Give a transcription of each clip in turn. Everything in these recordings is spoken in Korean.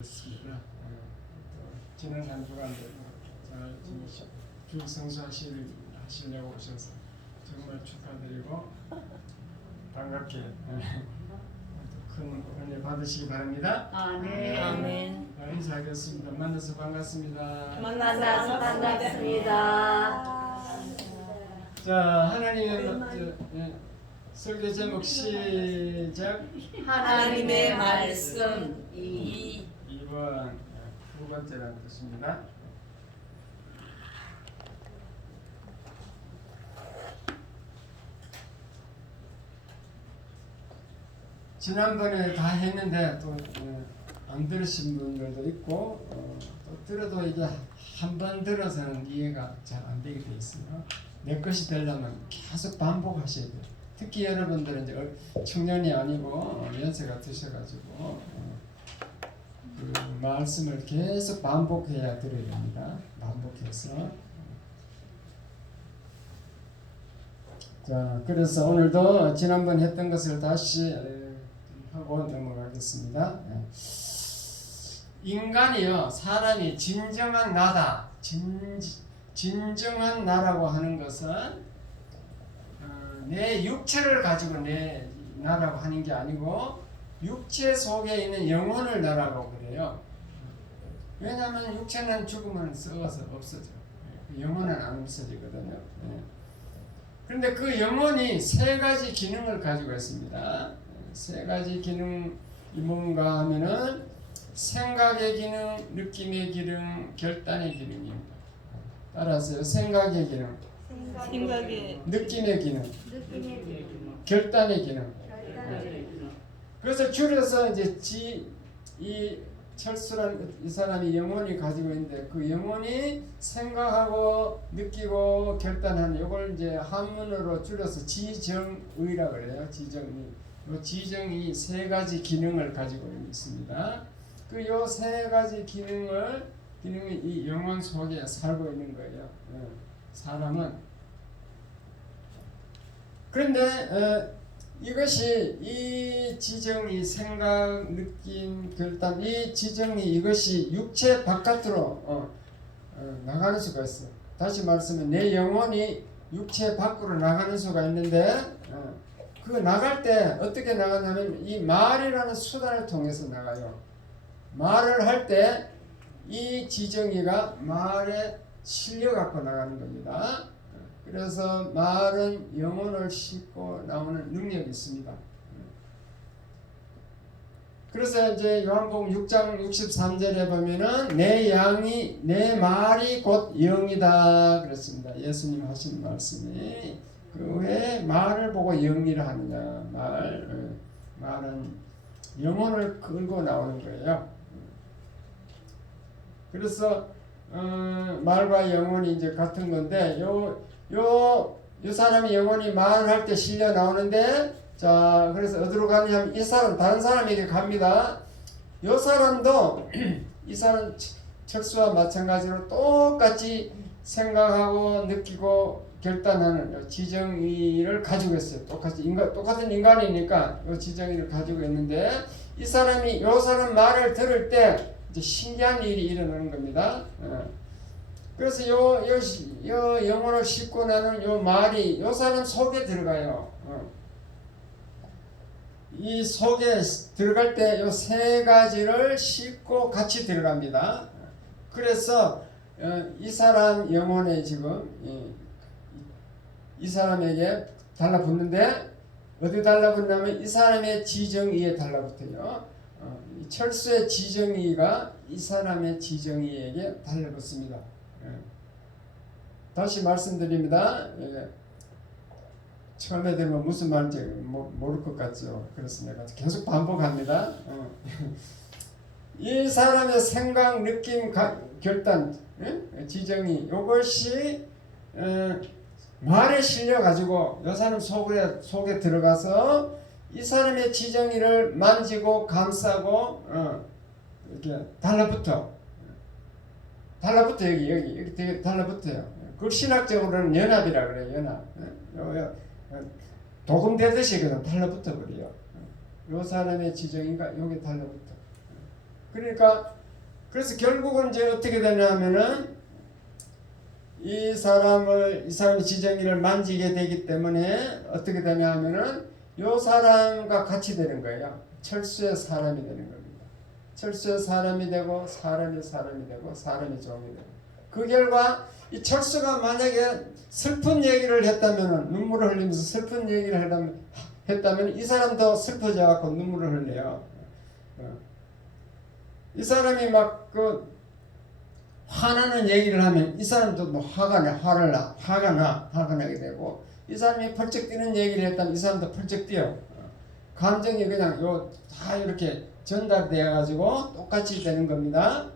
있습니다. 지난 한 주간도 잘 지내시고 주 성수하시려고 오셔서 정말 축하드리고 반갑게 큰 은혜 받으시기 바랍니다. 아멘. 아멘. 인사하겠습니다. 만나서 반갑습니다. 만나서 반갑습니다. 자, 하나님의 설교 제목 시작. 하나님의 말씀 2번 두 번째라는 뜻입니다. 지난번에 다 했는데 또 안 들으신 분들도 있고 또 들어도 이게 한 번 들어서는 이해가 잘 안 되게 돼 있어요. 내 것이 되려면 계속 반복하셔야 돼요. 특히 여러분들은 이제 청년이 아니고 연세가 드셔가지고 그 말씀을 계속 반복해야 들어야 됩니다. 반복해서. 자, 그래서 오늘도 지난번 했던 것을 다시 하고 넘어가겠습니다. 인간이요, 사람이 진정한 나다, 진정한 나라고 하는 것은 내 육체를 가지고 내 나라고 하는 게 아니고 육체 속에 있는 영혼을 나라고 그래요. 왜냐하면 육체는 죽으면 썩어서 없어져. 영혼은 안 없어지거든요. 그런데 그 영혼이 세 가지 기능을 가지고 있습니다. 세 가지 기능이 뭔가 하면은 생각의 기능, 느낌의 기능, 결단의 기능입니다. 따라서 생각의 기능, 느낌의 기능, 결단의 기능. 그래서 줄여서 이제 이 철수란 이 사람이 영혼이 가지고 있는데 그 영혼이 생각하고 느끼고 결단하는 이걸 이제 한문으로 줄여서 지정의라 그래요. 지정의. 이 지정이 세 가지 기능을 가지고 있습니다. 그 요 세 가지 기능이 이 영혼 속에 살고 있는 거예요. 사람은. 그런데 이것이 이 지정이 생각, 느낌, 결단 이 지정이 이것이 육체 바깥으로 나가는 수가 있어요. 다시 말씀은 내 영혼이 육체 밖으로 나가는 수가 있는데 그 나갈 때 어떻게 나가냐면 이 말이라는 수단을 통해서 나가요. 말을 할 때 이 지정이가 말에 실려 갖고 나가는 겁니다. 그래서 말은 영혼을 싣고 나오는 능력이 있습니다. 그래서 이제 요한복음 6장 63절에 보면은 내 말이 곧 영이다 그랬습니다. 예수님 하신 말씀이 그 왜 말을 보고 영이라 하느냐. 말은 영혼을 끌고 나오는 거예요. 그래서 말과 영혼이 이제 같은 건데 요 사람이 영혼이 말을 할 때 실려 나오는데 자 그래서 어디로 가냐면 이 사람 다른 사람에게 갑니다. 요 사람도 이 사람 철수와 마찬가지로 똑같이 생각하고 느끼고 결단하는 지정의를 가지고 있어요. 똑같은 인간이니까 요 지정의를 가지고 있는데 이 사람이 요 사람 말을 들을 때 이제 신기한 일이 일어나는 겁니다. 그래서 요 영혼을 싣고 나는 요 말이 요 사람 속에 들어가요. 이 속에 들어갈 때 요 세 가지를 싣고 같이 들어갑니다. 그래서 이 사람 영혼에 지금 이 사람에게 달라붙는데 어디 달라붙냐면 이 사람의 지정의에 달라붙어요. 철수의 지정의가 이 사람의 지정의에게 달라붙습니다. 다시 말씀드립니다. 처음에 들으면 무슨 말인지 모를 것 같죠. 그래서 내가 계속 반복합니다. 이 사람의 생각, 느낌, 결단, 지정의 이것이 말에 실려 가지고 이 사람 속에 들어가서 이 사람의 지정의를 만지고 감싸고 이렇게 달라붙어 여기 되게 달라붙어요. 그걸 신학적으로는 연합이라 그래요. 연합. 도금되듯이 그냥 달라붙어 버려요. 요 사람의 지정의가 여기 달라붙어. 그러니까 그래서 결국은 이제 어떻게 되냐면은 이 사람의 지정의를 만지게 되기 때문에 어떻게 되냐면은 요 사람과 같이 되는 거예요. 철수의 사람이 되는 겁니다. 철수의 사람이 되고 사람이 되고 사람이 종이 되고 그 결과 이 철수가 만약에 슬픈 얘기를 했다면은 눈물을 흘리면서 슬픈 얘기를 했다면 이 사람도 슬퍼져 갖고 눈물을 흘려요. 이 사람이 막 화나는 얘기를 하면 이 사람도 뭐 화가 나게 되고 이 사람이 펄쩍 뛰는 얘기를 했다면 이 사람도 펄쩍 뛰어. 감정이 그냥 다 이렇게 전달되어 가지고 똑같이 되는 겁니다.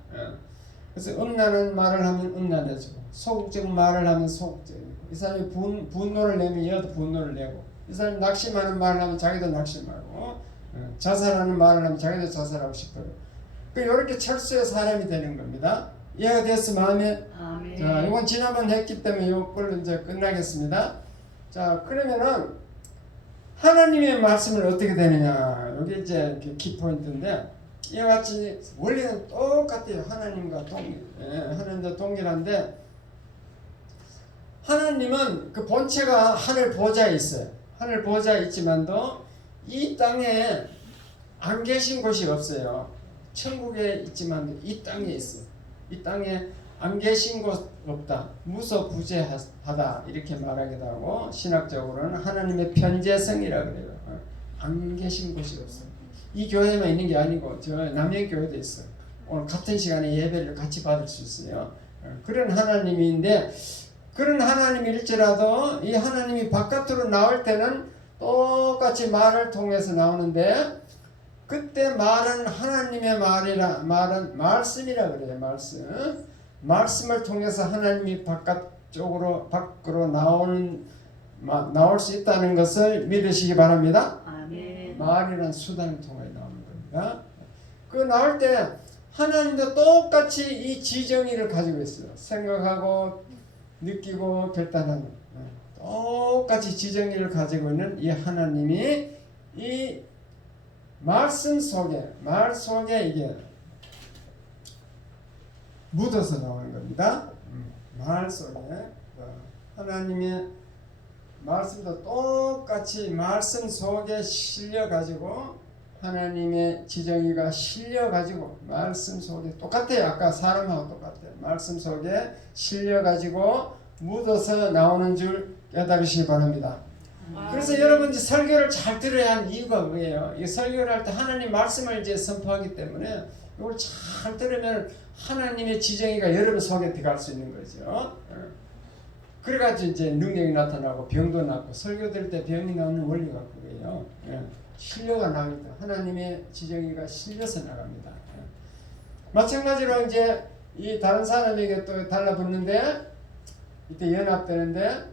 그래서 음란한 말을 하면 음란해지고 소극적인 말을 하면 소극적이고 이 사람이 분노를 내면 얘도 분노를 내고 이 사람이 낙심하는 말을 하면 자기도 낙심하고 자살하는 말을 하면 자기도 자살하고 싶어요. 이렇게 철수의 사람이 되는 겁니다. 이해가 됐어 마음에? 아멘. 자, 이건 지난번 했기 때문에 이걸로 이제 끝나겠습니다. 자, 그러면은 하나님의 말씀은 어떻게 되느냐? 여기 이제 키포인트인데 이와 같이 원리는 똑같아요. 하나님과 동일한데 하나님은 그 본체가 하늘 보좌에 있어요. 하늘 보좌에 있지만도 이 땅에 안 계신 곳이 없어요. 천국에 있지만 이 땅에 있어요. 이 땅에 안 계신 곳 없다. 무소부재하다 이렇게 말하기도 하고 신학적으로는 하나님의 편재성이라 그래요. 안 계신 곳이 없어요. 이 교회만 있는 게 아니고 저 남양교회도 있어요. 오늘 같은 시간에 예배를 같이 받을 수 있어요. 그런 하나님인데 그런 하나님일지라도 이 하나님이 바깥으로 나올 때는 똑같이 말을 통해서 나오는데 그때 말은 하나님의 말은 말씀이라 그래요. 말씀을 통해서 하나님이 밖으로 나올 수 있다는 것을 믿으시기 바랍니다. 아멘. 말이라는 수단을 통해 나오는 겁니다. 그 나올 때 하나님도 똑같이 이 지정의를 가지고 있어요. 생각하고 느끼고 결단하는 똑같이 지정의를 가지고 있는 이 하나님이 이 말씀 속에 말 속에 이게 묻어서 나오는 겁니다. 말 속에 하나님의 말씀도 똑같이 말씀 속에 실려 가지고 하나님의 지정의가 실려 가지고 말씀 속에 똑같아요. 아까 사람하고 똑같아요. 말씀 속에 실려 가지고 묻어서 나오는 줄 깨달으시기 바랍니다. 그래서 여러분 이제 설교를 잘 들어야 하는 이유가 뭐예요? 이 설교를 할 때 하나님 말씀을 이제 선포하기 때문에 이걸 잘 들으면 하나님의 지정의가 여러분 속에 들어갈 수 있는 거죠. 그래가지고 이제 능력이 나타나고 병도 낫고 설교 들을 때 병이 나오는 원리가 그거예요. 실려가 나옵니다. 하나님의 지정의가 실려서 나갑니다. 마찬가지로 이제 이 다른 사람에게 또 달라붙는데 이때 연합되는데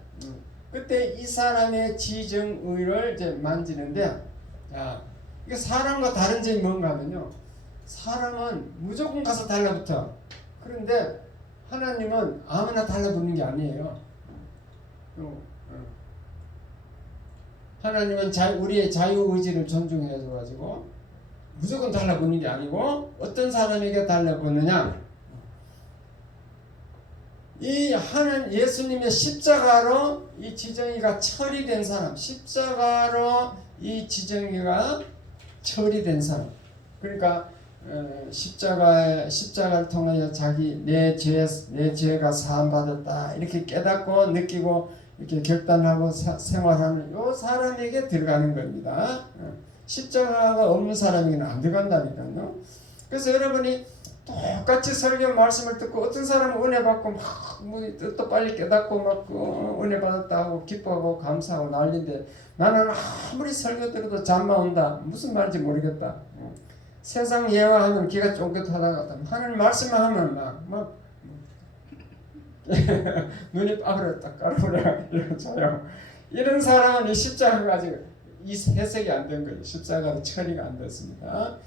그때 이 사람의 지정의를 이제 만지는데 이게 사람과 다른 점이 뭔가 하면요. 사람은 무조건 가서 달라붙어. 그런데 하나님은 아무나 달라붙는 게 아니에요. 하나님은 우리의 자유의지를 존중해줘가지고 무조건 달라붙는 게 아니고 어떤 사람에게 달라붙느냐 이 예수님의 십자가로 이 지정의가 처리된 사람 십자가로 이 지정의가 처리된 사람 그러니까 십자가를 통하여 내 죄가 사함받았다 이렇게 깨닫고 느끼고 이렇게 결단하고 생활하는 요 사람에게 들어가는 겁니다. 십자가가 없는 사람에게는 안 들어간다니까요. 그래서 여러분이 똑같이 설교 말씀을 듣고 어떤 사람은 은혜 받고 또 빨리 깨닫고 막 은혜 받았다 하고 기뻐하고 감사하고 난리인데 나는 아무리 설교 들어도 잠만 온다. 무슨 말인지 모르겠다. 세상 예화하면 귀가 쫑긋하다가 하나님 말씀만 하면 막 눈이 빠그려 딱 까르르 이러잖아요. 이런 사람은 이 십자가 가지고 이 해석이 안 된 거예요. 십자가로 처리가 안 됐습니다.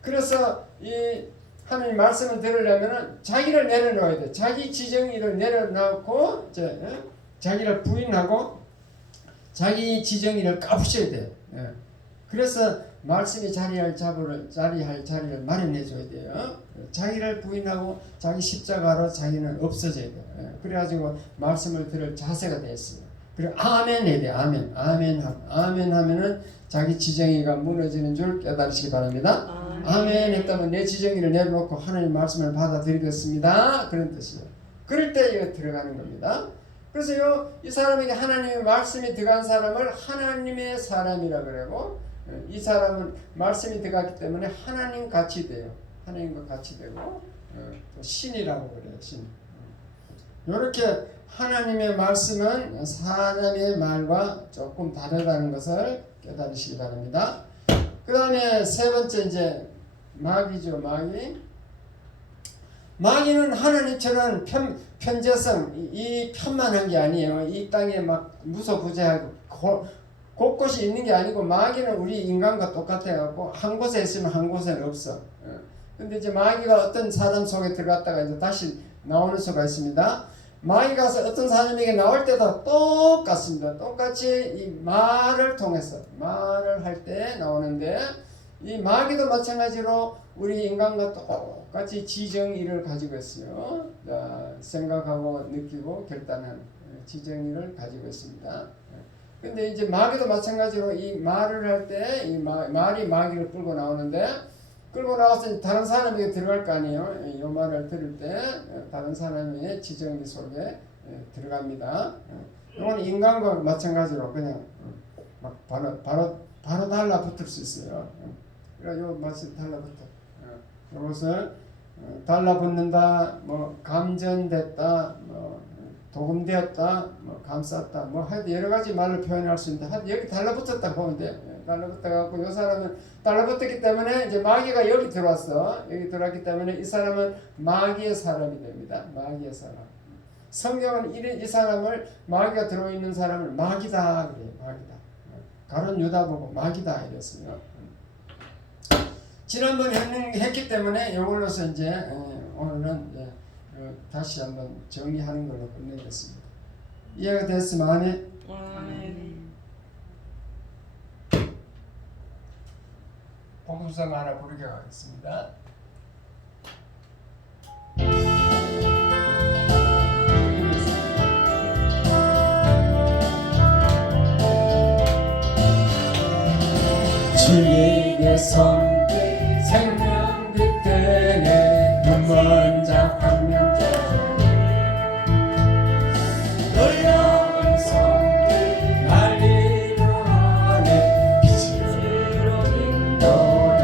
그래서 이 하나님 말씀을 들으려면 자기를 내려놓아야 돼. 자기 지정의를 내려놓고 이제 자기를 부인하고 자기 지정의를 까부셔야 돼. 그래서 말씀이 자리할 자리를 마련해 줘야 돼요. 자기를 부인하고 자기 십자가로 자기는 없어져야 돼요. 그래가지고 말씀을 들을 자세가 됐어요. 그리고 아멘 해야 돼요. 아멘 하면은 자기 지정의가 무너지는 줄 깨달으시기 바랍니다. 아멘 했다면 내 지정의를 내려놓고 하나님 말씀을 받아들이겠습니다. 그런 뜻이에요. 그럴 때 이거 들어가는 겁니다. 그래서 이 사람에게 하나님의 말씀이 들어간 사람을 하나님의 사람이라 그러고, 이 사람은 말씀이 들어갔기 때문에 하나님 같이 돼요. 하나님과 같이 되고, 또 신이라고 그래요. 신. 이렇게 하나님의 말씀은 사람의 말과 조금 다르다는 것을 깨달으시기 바랍니다. 그 다음에 세 번째 이제 마귀죠. 마귀는 하나님처럼 편재성, 이 편만한 게 아니에요. 이 땅에 막 무소부재하고 곳곳이 있는 게 아니고, 마귀는 우리 인간과 똑같아갖고 한 곳에 있으면 한 곳에는 없어. 근데 이제 마귀가 어떤 사람 속에 들어갔다가 이제 다시 나오는 수가 있습니다. 마귀가 어떤 사람에게 나올 때도 똑같습니다. 똑같이 이 말을 통해서 말을 할 때 나오는데, 이 마귀도 마찬가지로 우리 인간과 똑같이 지정의를 가지고 있어요. 생각하고 느끼고 결단하는 지정의를 가지고 있습니다. 근데 이제 마귀도 마찬가지로 이 말을 할 때 이 말이 마귀를 끌고 나오는데, 끌고 나와서 다른 사람에게 들어갈 거 아니에요. 이 말을 들을 때 다른 사람의 지정의 속에 들어갑니다. 이건 인간과 마찬가지로 그냥 막 바로 달라붙을 수 있어요. 그러니까 요 맛이 달라붙어. 이것을 달라붙는다, 뭐 감전됐다, 뭐 도금되었다, 뭐 감쌌다, 뭐 하여튼 여러 가지 말로 표현할 수 있는데, 하여튼 여기 달라붙었다 보면 돼요. 달라붙어 갖고 이 사람은 달라붙었기 때문에 이제 마귀가 여기 들어왔어. 여기 들어왔기 때문에 이 사람은 마귀의 사람이 됩니다. 마귀의 사람. 성경은 이 사람을, 마귀가 들어있는 사람을 마귀다 그래요. 마귀다. 가룟 유다 보고 마귀다 이랬어요. 지난번에 했기 때문에 이걸로서 이제 오늘은 다시 한번 정리하는 걸로 끝내겠습니다. 이해가 됐으면 아멘. 복음성 하나 부르게 하겠습니다. 주님의 손 생명 깃들에 눈먼 자 한 명 놀라운 손길 날 이루어내 빛으로 인도해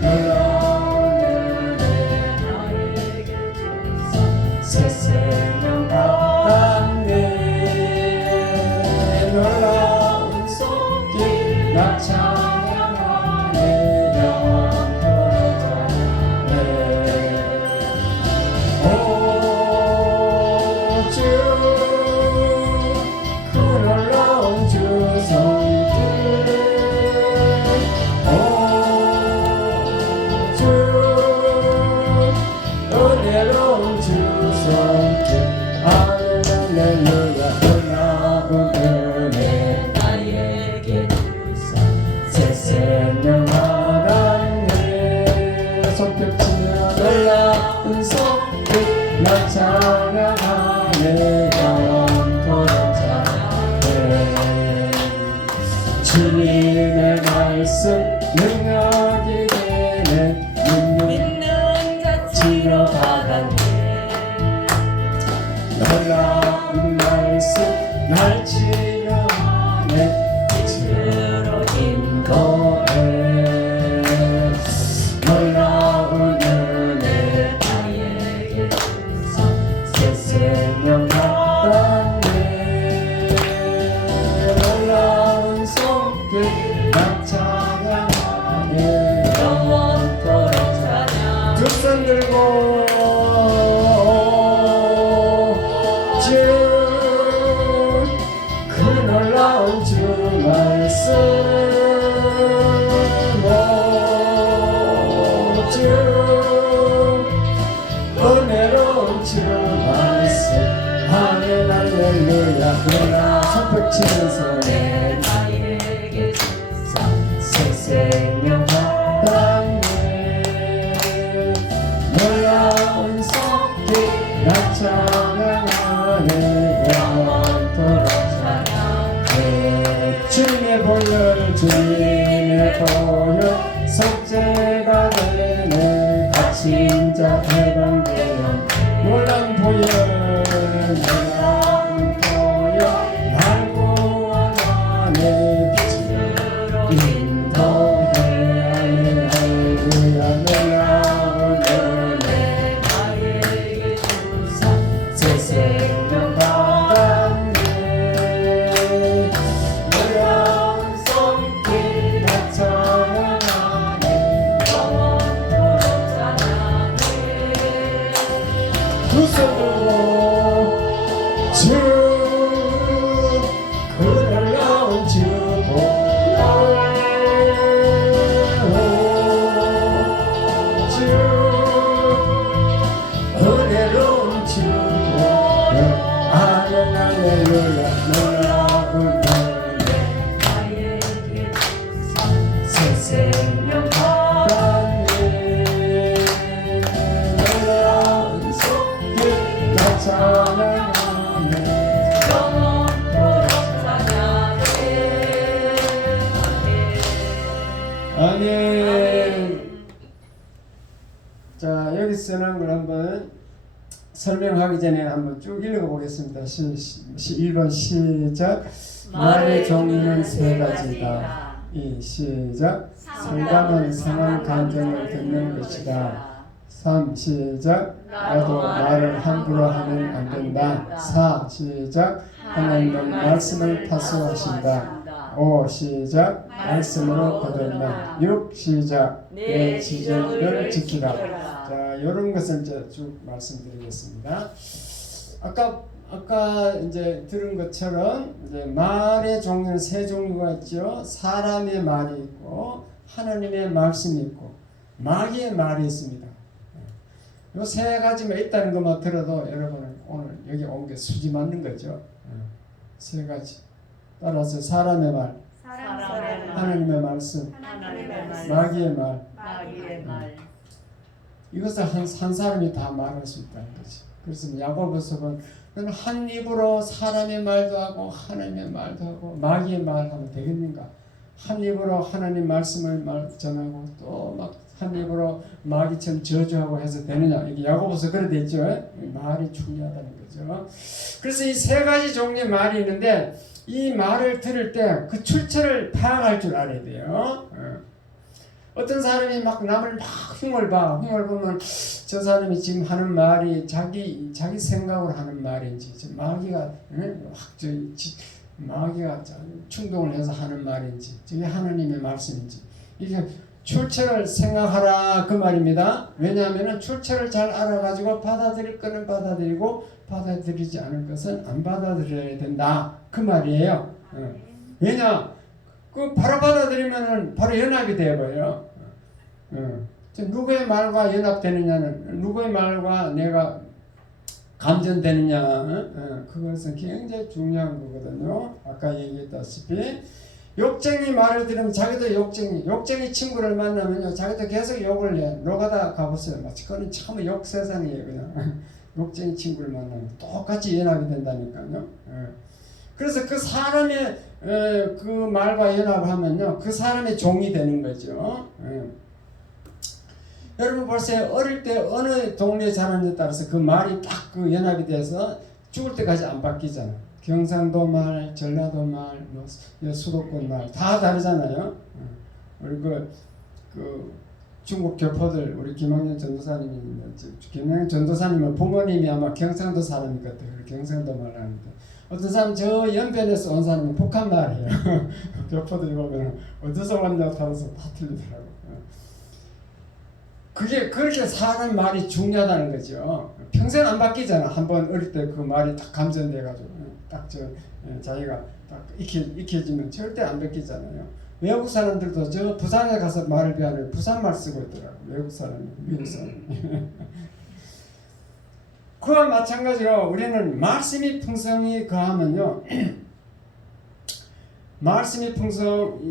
놀라운 은혜 나에게 주사 새 생명 받았네 놀라운 손길 나 찬양하네 찬양하네 영토록 찬양해 주님의 말씀 능력이 되네 믿는 자 치료받았네 놀라운 말씀 날 치료하네 빛으로 인도해 놀라운 은혜 나에게 생명 받았네 놀라운 손길 나 찬양하네 영원토록 찬양 두 손 들고 주 그 놀라운 주 말씀 주 은혜로운 주 말씀 할렐루야 그러나 손뼉 치면서 내 나에게 생명 바다에 놀라운 손길 나 찬양하네 영원토록 찬양해 주님의 보혈 주님의 보혈 속죄가 되네 갇힌 자 해방되어 놀라운 보혈 놀라운 보혈 날 구원하네 빛으로 인도해 할렐루야 놀라운 은혜 나에게 주사 새 생명 받았네 놀라운 손길 나 찬양하네 영원토록 찬양해 두 손으로 주 그 놀라운 주 주 은혜로운 주 할렐루야 놀라운 은혜 나에게 주사 새 생명 받았네 놀라운 손길 나 찬양하네 영원토록 찬양해 아멘. 자, 여기 써놓은 걸 한번 설명하기 전에 한번 쭉 읽어보겠습니다. 1번 시작. 말의 종류는 세 가지다. 2. 시작. 상담은 상한 감정을 듣는 것이다. 3. 시작. 나도 말을 함부로 하면 안 된다. 4. 시작. 하나님은 말씀을 파수하신다. 5. 시작. 말씀으로 거듭나. 6. 시작. 내 지절을 지키라. 자, 이런 것을 이제 쭉 말씀드리겠습니다. 아까 이제 들은 것처럼 이제 말의 종류는 세 종류가 있죠. 사람의 말이 있고 하나님의 말씀이 있고 마귀의 말이 있습니다. 이 세 가지만 있다는 것만 들어도 여러분은 오늘 여기 온 게 수지 맞는 거죠. 세 가지. 따라서 사람의 말, 하나님의 말씀, 마귀의 말. 이것을 한 사람이 다 말할 수 있다는 거지. 그래서 야고보서 보면 한 입으로 사람의 말도 하고 하나님의 말도 하고 마귀의 말하면 되겠는가? 한 입으로 하나님 말씀을 전하고 또 막 한 입으로 마귀처럼 저주하고 해서 되느냐? 이게 야고보서 그래 됐죠. 말이 중요하다는 거죠. 그래서 이 세 가지 종류의 말이 있는데 이 말을 들을 때 그 출처를 파악할 줄 알아야 돼요. 어떤 사람이 막 남을 막 흉을 보면 저 사람이 지금 하는 말이 자기 생각으로 하는 말인지 마귀가 마귀가 충동을 해서 하는 말인지 저게 하나님의 말씀인지 이게 출처를 생각하라 그 말입니다. 왜냐하면 출처를 잘 알아가지고 받아들일 거는 받아들이고 받아들이지 않을 것은 안 받아들여야 된다 그 말이에요. 왜냐 그 바로 받아들이면은 바로 연합이 되어버려요. 누구의 말과 연합되느냐는 누구의 말과 내가 감전되느냐 그것은 굉장히 중요한 거거든요. 아까 얘기했다시피 욕쟁이 말을 들으면 자기도 욕쟁이 친구를 만나면요 자기도 계속 욕을 해. 노가다 가보세요. 마치 그건 참 욕세상이에요. 그냥 욕쟁이 친구를 만나면 똑같이 연합이 된다니까요. 그래서 그 사람의 그 말과 연합을 하면요 그 사람의 종이 되는 거죠. 여러분 보세요. 어릴 때 어느 동네에 자랐느냐에 따라서 그 말이 딱 그 연합이 돼서 죽을 때까지 안 바뀌잖아. 경상도 말, 전라도 말, 뭐 수도권 말 다 다르잖아요. 우리 그 중국 교포들 우리 김학년 전도사님은 부모님이 아마 경상도 사람일 것 같아요. 경상도 말 하는데 어떤 사람 저 연변에서 온 사람은 북한 말이에요. 교포들이 보면 어디서 왔냐고 하면서 다 틀리더라고. 그게 그렇게 사람 말이 중요하다는 거죠. 평생 안 바뀌잖아. 한번 어릴 때 그 말이 딱 감전돼가지고 딱 자기가 딱 익혀지면 절대 안 바뀌잖아요. 외국 사람들도 저 부산에 가서 말을 배우면 부산 말 쓰고 있더라고. 외국 사람이, 미국 사람이. 그와 마찬가지로 우리는 말씀이 풍성히 거하면요. 말씀이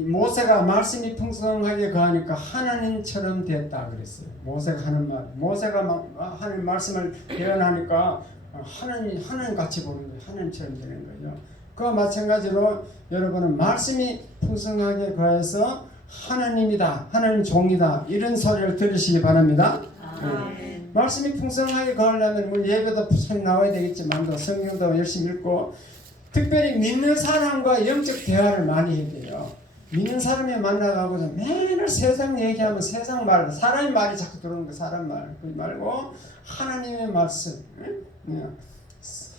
모세가 말씀이 풍성하게 거하니까 하나님처럼 됐다 그랬어요. 모세가 하는 말씀을 대언하니까 하나님 같이 보는 거예요. 하나님처럼 되는 거예요. 그와 마찬가지로 여러분은 말씀이 풍성하게 거해서 하나님이다, 하나님 종이다 이런 소리를 들으시기 바랍니다. 말씀이 풍성하게 거하려면 뭐 예배도 잘 나와야 되겠지만 성경도 열심히 읽고 특별히 믿는 사람과 영적 대화를 많이 해야 돼요. 믿는 사람이 만나가고서 맨날 세상 얘기하면 세상 말, 사람의 말이 자꾸 들어오는 거 사람 말 그러지 말고 하나님의 말씀,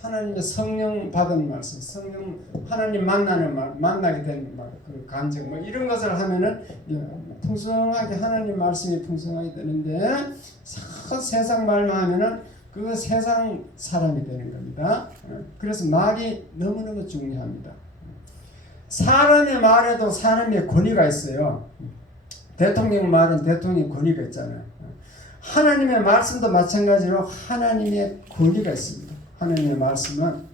하나님의 성령 받은 말씀, 성령 하나님 만나게 되는 말, 그 감정 뭐 이런 것을 하면은 풍성하게 하나님 말씀이 풍성하게 되는데 세상 말만 하면은 그 세상 사람이 되는 겁니다. 그래서 말이 너무너무 중요합니다. 사람의 말에도 사람의 권위가 있어요. 대통령 말은 대통령의 권위가 있잖아요. 하나님의 말씀도 마찬가지로 하나님의 권위가 있습니다. 하나님의 말씀은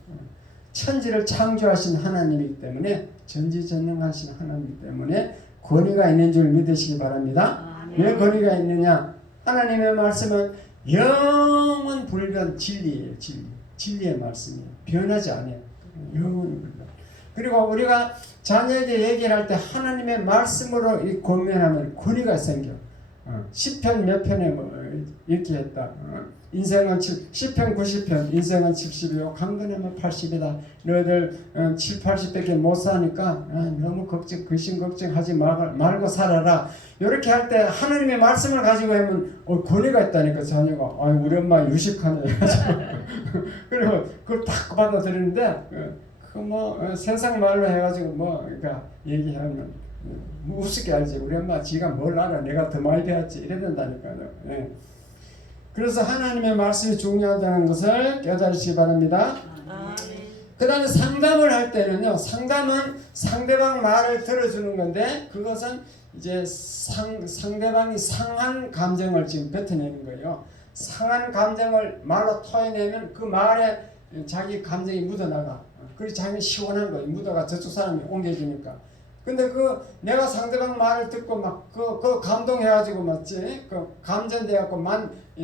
천지를 창조하신 하나님이기 때문에 전지전능하신 하나님 때문에 권위가 있는 줄 믿으시기 바랍니다. 왜 권위가 있느냐? 하나님의 말씀은 영원 불변 진리예요. 진리의 말씀이에요. 변하지 않아요. 영원 불변. 그리고 우리가 자녀에게 얘기를 할 때 하나님의 말씀으로 권면하면 권위가 생겨. 시편 몇 편에 뭐 이렇게 했다. 인생은 10편 90편 인생은 70이요 강건하면 80이다. 너희들 7, 80밖에 못 사니까 너무 근심 걱정하지 말고 살아라. 이렇게 할 때 하나님의 말씀을 가지고 하면 권위가 있다니까. 자녀가 우리 엄마 유식하네. 그리고 그걸 딱 받아들이는데 세상 말로 해가지고 그러니까 얘기하면 우습게 알지. 우리 엄마 지가 뭘 알아. 내가 더 많이 배웠지. 이래 된다니까요. 예. 그래서 하나님의 말씀이 중요하다는 것을 깨달으시기 바랍니다. 그 다음에 상담을 할 때는요. 상담은 상대방 말을 들어주는 건데 그것은 이제 상대방이 상한 감정을 지금 뱉어내는 거예요. 상한 감정을 말로 토해내면 그 말에 자기 감정이 묻어나가. 그래서 자기는 시원한 거예요. 묻어가 저쪽 사람이 옮겨지니까. 근데 내가 상대방 말을 듣고 그 감동해가지고 맞지? 감전돼갖고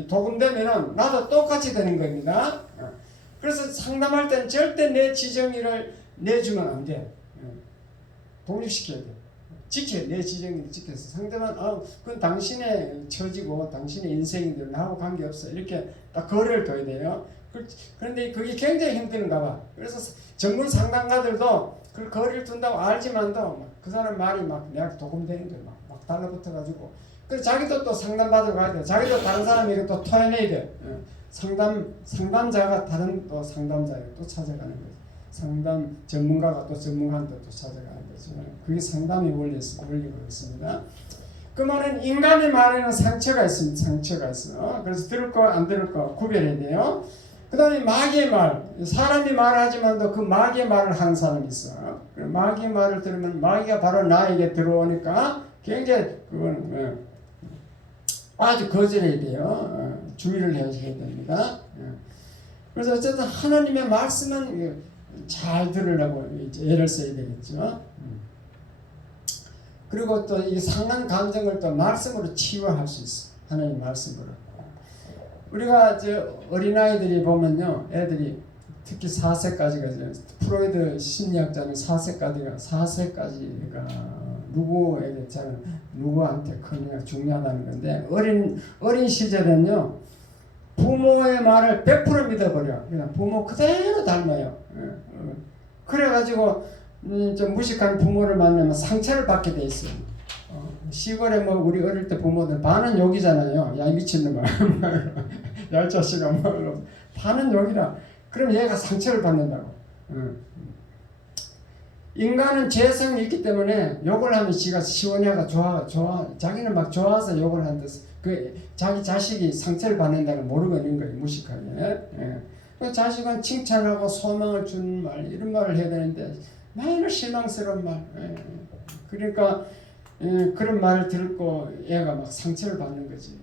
도금되면은 나도 똑같이 되는 겁니다. 그래서 상담할 때는 절대 내 지정의를 내주면 안 돼. 독립시켜야 돼. 지켜, 내 지정의를 지켜서 상대방, 그건 당신의 처지고 당신의 인생인데 나하고 관계없어. 이렇게 딱 거리를 둬야 돼요. 그런데 그게 굉장히 힘든가 봐. 그래서 전문 상담가들도 그 거리를 둔다고 알지만도 그 사람 말이 내가 도움되는 거야. 막 달라붙어가지고. 그래서 자기도 또 상담받으러 가야 돼. 자기도 다른 사람에게 또 토해내야 돼. 상담자가 다른 또 상담자를 또 찾아가는 거죠. 상담 전문가가 또 전문가한테 또 찾아가는 거죠. 그게 상담의 원리가 있습니다. 그 말은 인간의 말에는 상처가 있습니다. 상처가 있어. 그래서 들을 거 안 들을 거 구별해야 돼요. 그 다음에 마귀의 말, 사람이 말하지만도 그 마귀의 말을 하는 사람이 있어. 마귀의 말을 들으면 마귀가 바로 나에게 들어오니까 굉장히 그거는 아주 거절해야 돼요. 주의를 해주셔야 됩니다. 그래서 어쨌든 하나님의 말씀은 잘 들으려고 애를 써야 되겠죠. 그리고 또 이 상한 감정을 또 말씀으로 치유할 수 있어. 하나님 말씀으로. 우리가 어린아이들이 보면요. 애들이 특히 4세까지가 프로이드 심리학자는 4세까지가 누구에게 누구한테 크냐 중요하다는 건데 어린 시절에는요. 부모의 말을 100% 믿어버려. 그냥 부모 그대로 닮아요. 그래가지고 좀 무식한 부모를 만나면 상처를 받게 돼 있어요. 시골에 우리 어릴 때 부모들 반은 욕이잖아요. 야 미친놈아, 야 자식아, 반은 욕이라. 그럼 얘가 상처를 받는다고. 인간은 죄성이 있기 때문에 욕을 하면 지가 시원해가 좋아. 자기는 막 좋아서 욕을 한다. 자기 자식이 상처를 받는다는 모르고 있는 거예요. 무식하게. 그 자식은 칭찬하고 소망을 주는 말, 이런 말을 해야 되는데 맨날 실망스러운 말. 그러니까 그런 말을 듣고 얘가 막 상처를 받는 거지.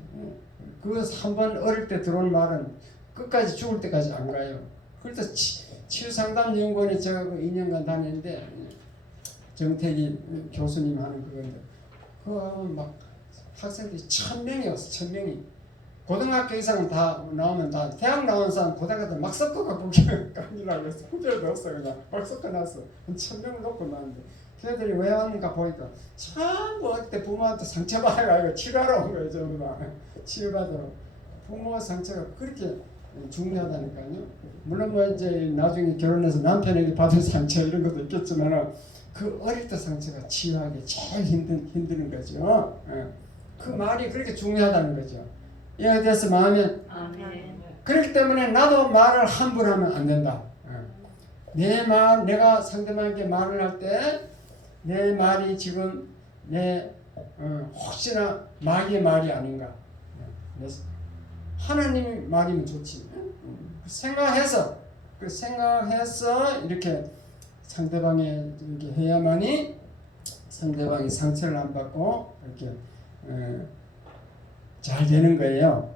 그거 한번 어릴 때 들어온 말은 끝까지 죽을 때까지 안 가요. 그래서 치유상담연구원에 제가 2년간 다녔는데 정태기 교수님 하는 그건데 그막 학생들이 1000명이었어. 1000명이. 고등학교 이상은 다 나오면 다 대학 나온 사람 고등학교 막 섞어갖고 강의라고 해서 후배도 없어. 그냥 막 섞어놨어. 1000명을 놓고 나왔는데 걔들이 왜 왔는가 보니까 참뭐 그때 부모한테 상처받아가지고 치료하러 온 거예요. 전부 다 치료받으러. 부모 상처가 그렇게 중요하다니까요. 물론 뭐 이제 나중에 결혼해서 남편에게 받은 상처 이런 것도 있겠지만 그 어릴 때 상처가 치유하기 제일 힘드는 거죠. 그 말이 그렇게 중요하다는 거죠. 이해돼서 마음에. 아멘. 그렇기 때문에 나도 말을 함부로 하면 안 된다. 내 말, 내가 상대방에게 말을 할 때 내 말이 지금 내 혹시나 마귀의 말이 아닌가. 하나님 말이면 좋지. 생각해서 이렇게 상대방에 이렇게 해야만이 상대방이 상처를 안 받고 이렇게 잘 되는 거예요.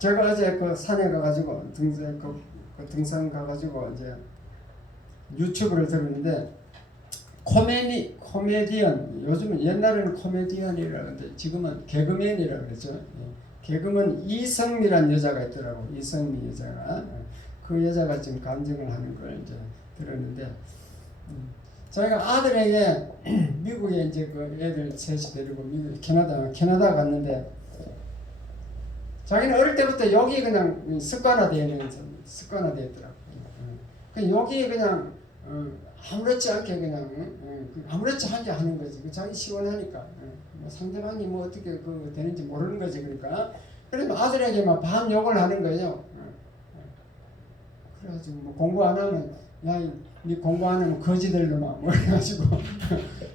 제가 어제 그 산에 가가지고 등산 가가지고 이제 유튜브를 들었는데 코미디언 요즘은 옛날에는 코미디언이라고 하는데 지금은 개그맨이라고 그러죠. 개그맨 이성미란 여자가 있더라고. 이성미 여자가 그 여자가 지금 간증을 하는 걸 이제 들었는데 자기가 아들에게 미국에 이제 그 애들 셋이 데리고 미국 캐나다 갔는데 자기는 어릴 때부터 여기 그냥 습관화되어 있더라고. 그 여기 그냥 아무렇지 않게 그냥 아무렇지 않게 하는 거지. 자기 시원하니까 뭐 상대방이 뭐 어떻게 그 되는지 모르는 거지. 그러니까 그러면 아들에게 막 반 욕을 하는 거예요. 그래가지고 뭐 공부 안 하면 니 공부 안 하면 거지 될 놈아 뭐 그래가지고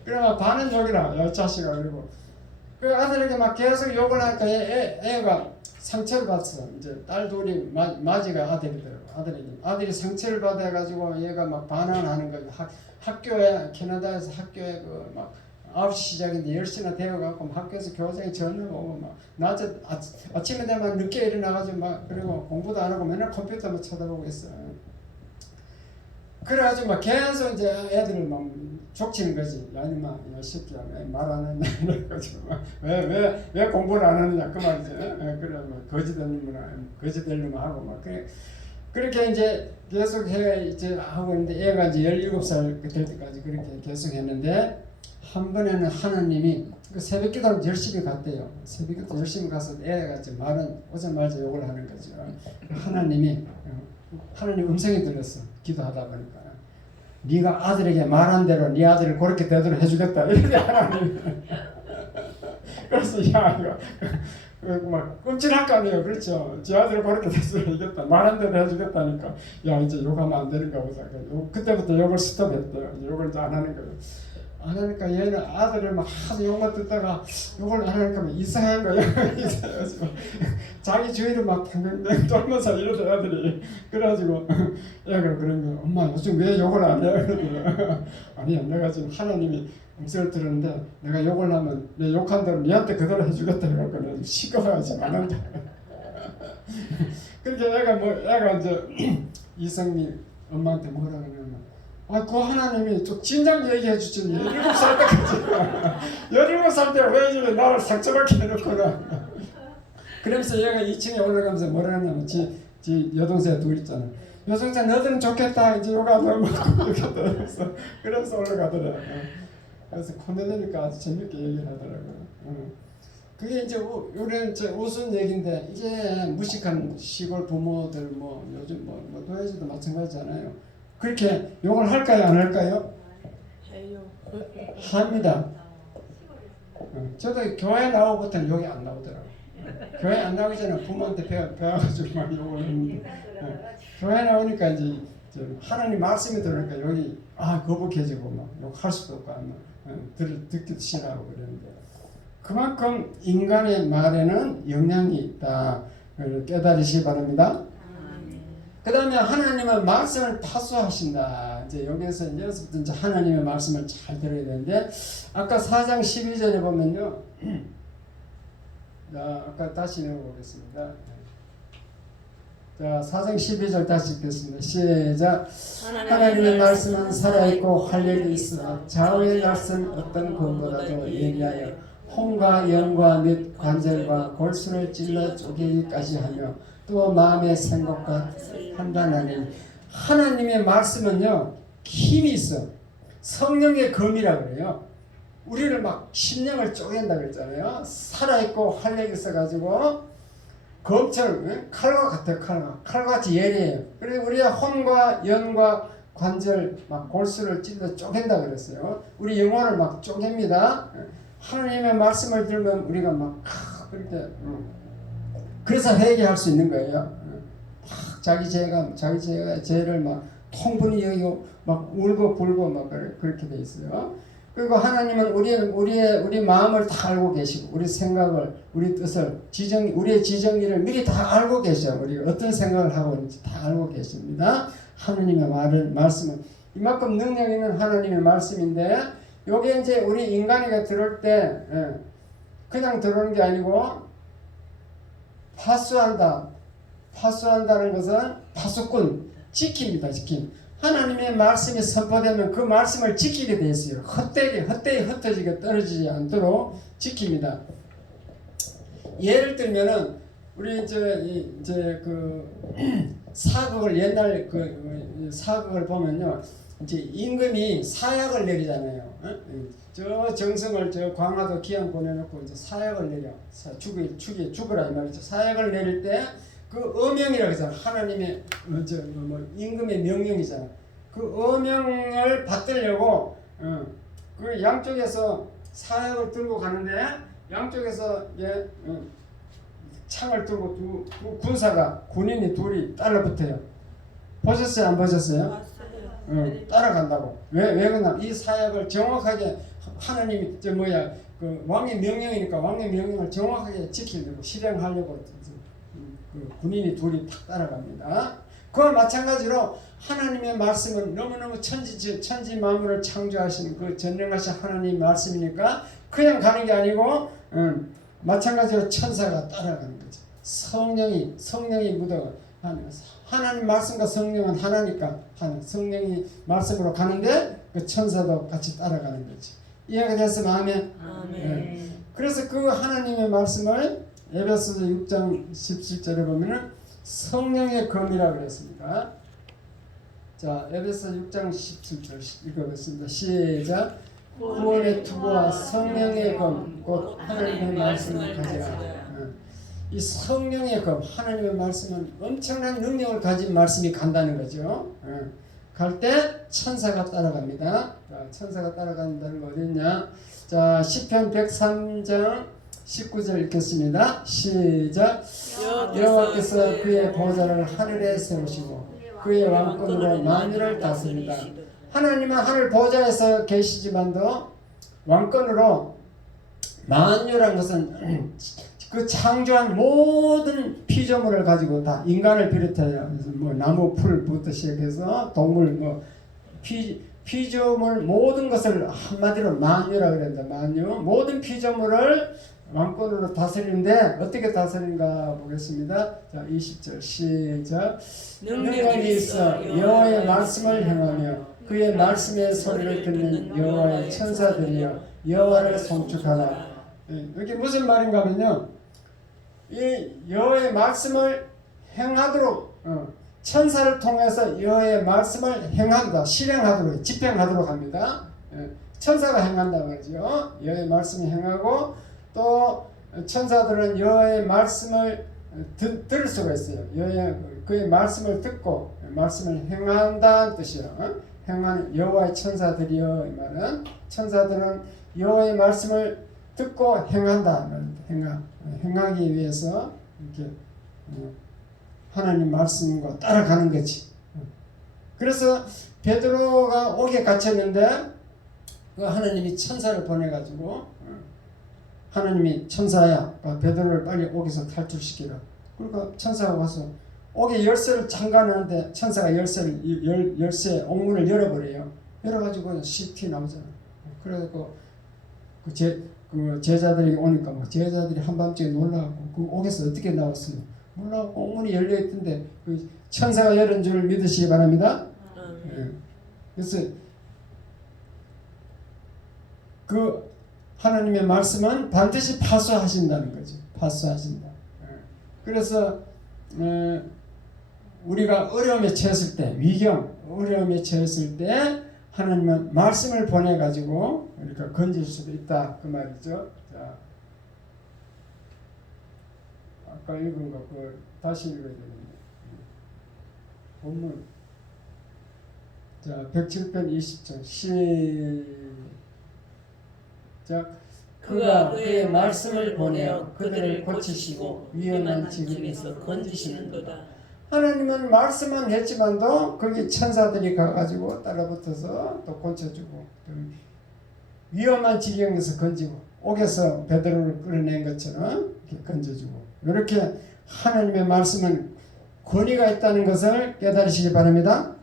그래 반은 욕이라 야 자식아. 그리고 그 아들에게 막 계속 욕을 하니까 애가 상처를 받았어. 이제 딸 둘이 마지가 아들이더라고. 아들이 상처를 받아가지고 얘가 막 반항하는 거예요. 학교에 캐나다에서 학교에 그 막 9시 시작인데 10시나 되어갖고 학교에서 교장이 전화 오고 막 낮에 아침에 되면 늦게 일어나가지고 막 그리고 공부도 안 하고 맨날 컴퓨터만 쳐다보고 있어. 그래가지고 막 계속 이제 애들을 막 족치는 거지. 야 이놈아 이 새끼야 왜 말 안 했냐 이래가지고 왜 공부를 안 하느냐 그 말이지. 그래 뭐 거지 될 놈아 하고 막 그렇게 이제 계속 해 이제 하고 있는데 애가 이제 17살 될 때까지 그렇게 계속 했는데 한 번에는 하나님이 그 새벽기도를 열심히 갔대요. 새벽기도 열심히 가서 애가 이제 말은 오자마자 욕을 하는 거죠. 하나님 음성이 들렸어. 기도하다 보니까 네가 아들에게 말한 대로 네 아들을 그렇게 되도록 해주겠다 이렇게 하나님. 그래서 야 이거 막 끔찍할 거 아니에요. 그렇죠. 제 아들을 그렇게 되도록 해주겠다. 말한 대로 해주겠다니까 야 이제 욕하면 안 되는가 보자. 그때부터 욕을 스톱했대요. 욕을 이제 안 하는 거예요. 안 하니까 얘는 아들을 막 하도 욕만 듣다가 욕을 안 하니까 막 이상한 거예요. 이상해가지고 자기 주위를 막 뱅뱅뱅 돌면서 이러던 아들이 그래가지고 얘가 그런 거야. 엄마 요즘 왜 욕을 안 해? 그러더니 아니야 내가 지금 하나님이 음성을 들었는데 내가 욕을 하면 내 욕한 대로 니한테 그대로 해주겠다 그러니까 시끄러워하지 안 한다. 그러니까 애가 이제 이성미 엄마한테 뭐라 그러냐면 그 하나님이 좀 진작 얘기해 주지 17살 때까지 17살 때 왜 이래 나를 상처받게 해놓거나. 그러면서 얘가 2층에 올라가면서 뭐라 하냐면 지 여동생 둘 있잖아. 여동생 너들은 좋겠다 이제 요가 너무 좋겠다 그래서 올라가더라. 그래서 코내니까 아주 재밌게 얘기를 하더라고요. 그게 이제 우리는 웃은 얘기인데 이제 무식한 시골 부모들 뭐 요즘 뭐 도해지도 마찬가지잖아요. 그렇게 욕을 할까요 안 할까요? 해요. 합니다. 저도 교회 나오고부터는 욕이 안 나오더라고요. 교회 안 나오기 전에 부모한테 배워가지고 막 욕을 했는데 교회 나오니까 이제 하나님 말씀이 들으니까 욕이 거북해지고 막 욕할 수도 없고 듣기도 싫어하고 그랬는데 그만큼 인간의 말에는 영향이 있다. 깨달으시기 바랍니다. 그 다음에 하나님은 말씀을 파수하신다. 이제 여기서부터 이제 하나님의 말씀을 잘 들어야 되는데, 아까 4장 12절에 보면요. 자, 아까 다시 읽어보겠습니다. 자, 사정 12절 다시 읽겠습니다. 시작. 하나님의 말씀은 살아있고 활력이 있으나 좌우의 말씀 어떤 것보다도 예리하여 혼과 영과 및 관절과 골수를 찔러 쪼개기까지 하며 또 마음의 생각과 판단하니 하나님의 말씀은요 힘이 있어. 성령의 검이라 그래요. 우리를 막 심령을 쪼갠다 그랬잖아요. 살아있고 활력이 있어가지고 검처럼 칼과 같아요. 칼과 같이 예리해요. 그래서 우리의 혼과 영과 관절 막 골수를 찔러 쪼갠다 그랬어요. 우리 영혼을 막 쪼갭니다. 하나님의 말씀을 들으면 우리가 막 그렇게 그래서 회개할 수 있는 거예요. 막 자기 죄를 막 통분히 여기고 막 울고 불고 막 그렇게 돼 있어요. 그리고 하나님은 우리 마음을 다 알고 계시고 우리 생각을 우리 뜻을 우리의 지정의를 미리 다 알고 계셔. 우리가 어떤 생각을 하고 있는지 다 알고 계십니다. 하나님의 말씀은 이만큼 능력 있는 하나님의 말씀인데 요게 이제 우리 인간이가 들을 때 그냥 들어오는 게 아니고 파수한다는 것은 파수꾼 지킵니다. 지킴. 하나님의 말씀이 선포되면 그 말씀을 지키게 돼 있어요. 헛되이 흩어지게 떨어지지 않도록 지킵니다. 예를 들면은 우리 이제 그 사극을 옛날 그 사극을 보면요, 이제 임금이 사약을 내리잖아요. 저 정성을 저 광화도 기양 보내놓고 이제 사약을 내려 죽으라 이 말이죠. 사약을 내릴 때 그 어명이라고 하잖아. 하나님의 임금의 명령이잖아. 그 어명을 받들려고 그 양쪽에서 사약을 들고 가는데 양쪽에서 창을 들고 두 군인이 둘이 따라붙어요. 보셨어요? 안 보셨어요? 따라간다고. 왜 그러나 이 사약을 정확하게 하나님이 그 왕의 명령이니까 왕의 명령을 정확하게 지키려고 실행하려고 그 군인이 둘이 탁 따라갑니다. 그와 마찬가지로 하나님의 말씀은 너무너무 천지 만물을 창조하신 그 전능하신 하나님의 말씀이니까 그냥 가는 게 아니고 마찬가지로 천사가 따라가는 거죠. 성령이 묻어 하나님 말씀과 성령은 하나니까 성령이 말씀으로 가는데 그 천사도 같이 따라가는 거죠. 이해가 됐으면 아멘. 그래서 그 하나님의 말씀을 에베소서 6장 17절에 보면은 성령의 검이라고 그랬습니다. 자, 에베소 6장 17절 읽어보겠습니다. 시작. 구원의 투구와 성령의 검, 곧 하나님의 말씀을 가지라. 이 성령의 검, 하나님의 말씀은 엄청난 능력을 가진 말씀이 간다는 거죠. 갈 때 천사가 따라갑니다. 자, 천사가 따라간다는 거 어딨냐? 자, 시편 103장 19절 읽겠습니다. 시작. 여호와께서 그의 보좌를 하늘에 세우시고 그의 왕권으로 만유를 다스린다. 하나님은 하늘 보좌에서 계시지만도 왕권으로 만유란 것은 그 창조한 모든 피조물을 가지고 다 인간을 비롯하여 나무 풀부터 시작해서 동물 피조물 모든 것을 한마디로 만유라 그랬다. 만유 모든 피조물을 왕권으로 다스리는데 어떻게 다스리는가 보겠습니다. 자, 20절 시작. 능력이 있어 여호와의 말씀을 행하며 그의 말씀의 소리를 듣는 여호와의 천사들이여 여호와를 송축하라. 이게 무슨 말인가 하면요, 이 여호와의 말씀을 행하도록 천사를 통해서 여호와의 말씀을 행한다, 실행하도록, 집행하도록 합니다. 천사가 행한다고 하죠. 여호와의 말씀을 행하고 또 천사들은 여호와의 말씀을 들을 수가 있어요. 그의 말씀을 듣고 말씀을 행한다는 뜻이에요. 행하는 여호와의 천사들이요, 이 말은 천사들은 여호와의 말씀을 듣고 행한다. 행하기 위해서 이렇게 하나님 말씀과 따라가는 거지. 그래서 베드로가 옥에 갇혔는데 그 하나님이 천사를 보내가지고 하나님이 천사야, 베드로를 빨리 옥에서 탈출시키라. 그러니까 천사가 와서 옥에 열쇠를 잠가놨는데 천사가 열쇠 옥문을 열어버려요. 열어가지고 티 나오잖아. 그래갖고 그 제자들이 오니까 제자들이 한밤중에 놀라고 그 옥에서 어떻게 나왔어요? 몰라 공문이 열려 있던데 그 천사가 열은 줄 믿으시기 바랍니다. 예. 그래서 그 하나님의 말씀은 반드시 파수하신다는 거죠. 파수하신다. 예. 그래서 우리가 어려움에 처했을 때, 위경, 어려움에 처했을 때 하나님은 말씀을 보내 가지고 우리가 건질 수도 있다 그 말이죠. 자, 아까 읽은 거 그 다시 읽어야 되겠네. 본문. 자, 107편 20절 시작. 그가 그의 말씀을 보내어 그들을 고치시고 위험한 지경에서 건지시는도다. 하나님은 말씀만 했지만도 거기 천사들이 가가지고 따라붙어서 또 고쳐주고 또 위험한 지경에서 건지고 옥에서 베드로를 끌어낸 것처럼 이렇게 건져주고 이렇게 하나님의 말씀은 권위가 있다는 것을 깨달으시기 바랍니다.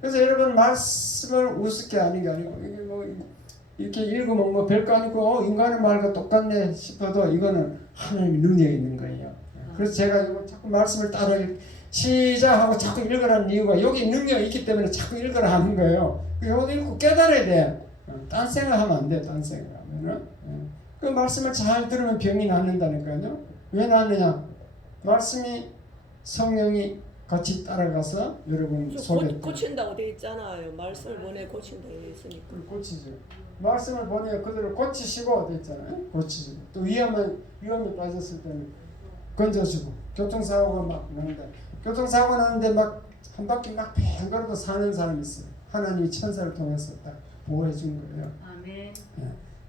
그래서 여러분 말씀을 우습게 하는 게 아니고 이게 뭐 이렇게 읽으면 뭐 별거 아니고 인간의 말과 똑같네 싶어도 이거는 하나님의 능력이 있는 거예요. 그래서 제가 이거 자꾸 말씀을 따라 시작하고 자꾸 읽으라는 이유가 여기 능력이 있기 때문에 자꾸 읽으라 하는 거예요. 이거 읽고 깨달아야 돼. 딴 생각하면 안 돼. 딴 생각하면은 그 말씀을 잘 들으면 병이 낫는다니까요. 왜 낫느냐? 말씀이 성령이 같이 따라가서 여러분 속에 고친다고 돼 있잖아요. 말씀을 보내 고친다 돼 있으니까. 고치죠. 말씀을 보내 그들을 고치시고 돼 있잖아요. 고치시고 또 위험에 빠졌을 때는 건져주고 교통사고가 막 나는데 교통사고 나는데 막 한 바퀴 막 뱅걸어도 사는 사람이 있어요. 하나님이 천사를 통해서 딱 보호해 준 거예요. 아멘.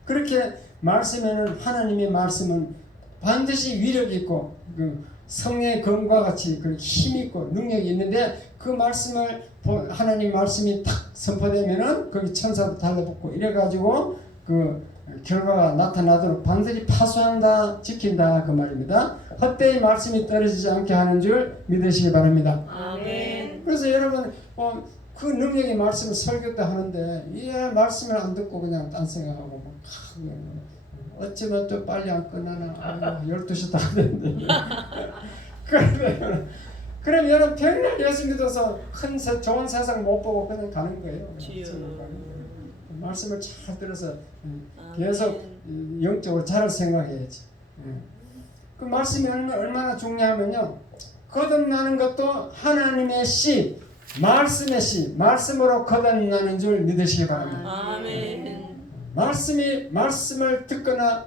그렇게 말씀에는 하나님의 말씀은 반드시 위력이 있고 그 성령의 검과 같이 그 힘이 있고 능력이 있는데 그 말씀을 하나님 말씀이 탁 선포되면은 거기 천사도 달라붙고 이래가지고 그 결과가 나타나도록 반드시 파수한다 지킨다 그 말입니다. 헛되이 말씀이 떨어지지 않게 하는 줄 믿으시기 바랍니다. 아멘. 그래서 여러분 그 능력의 말씀을 설교 때 하는데 이 말씀을 안 듣고 그냥 딴 생각하고 막 어쩌면 또 빨리 안 끝나나 12시 다 됐는데 그럼 여러분 평일 예수 믿어서 좋은 세상 못 보고 그냥 가는 거예요. 말씀을 잘 들어서 계속 영적으로 잘 생각해야지. 그 말씀이 얼마나 중요하면요. 거듭나는 것도 하나님의 씨, 말씀의 씨, 말씀으로 거듭나는 줄 믿으시기 바랍니다. 아멘. 말씀을 듣거나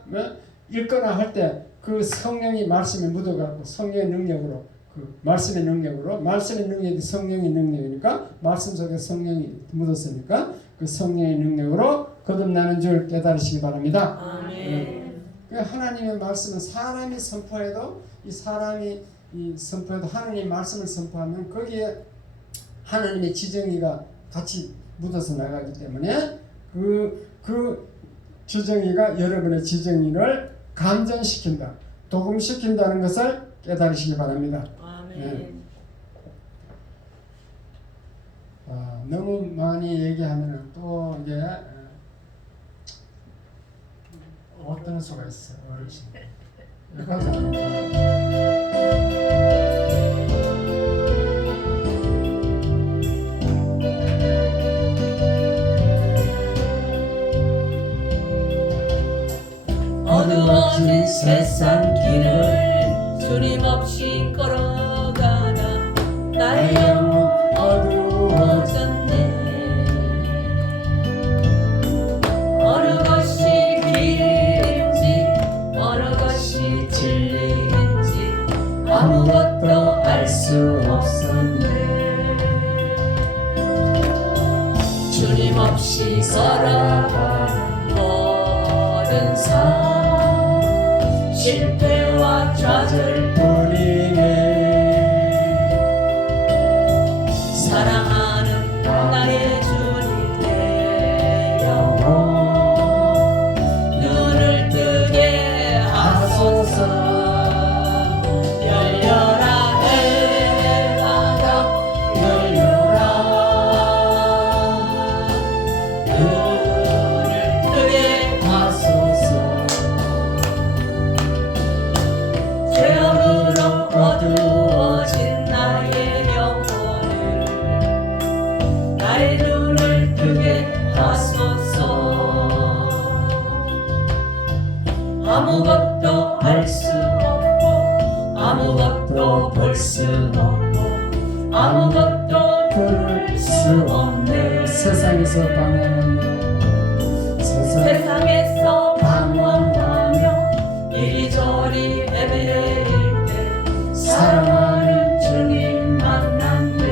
읽거나 할 때 그 성령이 말씀에 묻어가고 성령의 능력으로 그 말씀의 능력이 성령의 능력이니까 말씀 속에 성령이 묻었으니까 그 성령의 능력으로 거듭나는 줄 깨달으시기 바랍니다. 아멘. 하나님의 말씀은 사람이 선포해도 선포해도 하나님의 말씀을 선포하면 거기에 하나님의 지정의가 같이 묻어서 나가기 때문에 그 지정의가 여러분의 지정의를 감전시킨다, 도금시킨다는 것을 깨달으시기 바랍니다. 아멘. 너무 많이 얘기하면 또 이제 어떤 수가 있어 어르신. 어두워진 세상 길을 주님 없이 걸어가다 나의 영혼 어두워졌네. 어느 것이 길인지 어느 것이 진리인지 아무것도 알 수 없었네. 주님 없이 살아가는 모든 삶 실패와 좌절뿐이네. 사랑하는 나의 주님 내 영혼 눈을 뜨게 하소서. 열려라 해마다 열려라 눈을 뜨게 하소서. 아무것도 볼 수 없고 아무것도 들을 수 없네. 세상에서 방황하며 세상에서 방황하며 이리저리 헤매일 때 사랑하는 주님 만났네.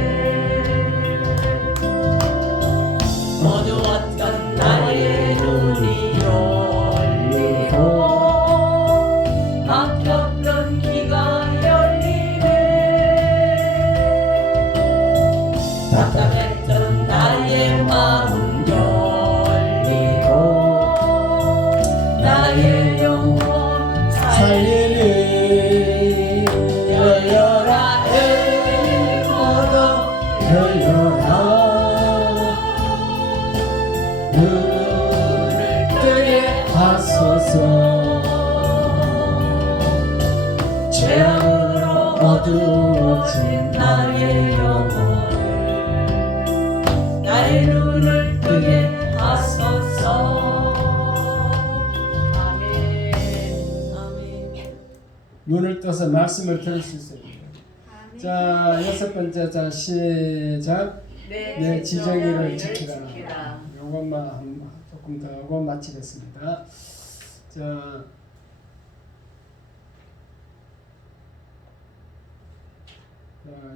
어두웠던 나의 눈이 열리고 막혔던 귀가 열리네. 답답했던 나의 마음 열리고 나의 영혼 살리네. 열려라 에버더 열려라 눈을 뜨게 하소서. 죄악으로 어두워진 나의 영혼을 나의 눈을 뜨게 하소서. 아멘. 아멘. 눈을 떠서 말씀을 들을 수 있어요. 자, 여섯 번째, 자 시작. 내 지정의를 지키라. 요것만 조금 더 하고 마치겠습니다. 자,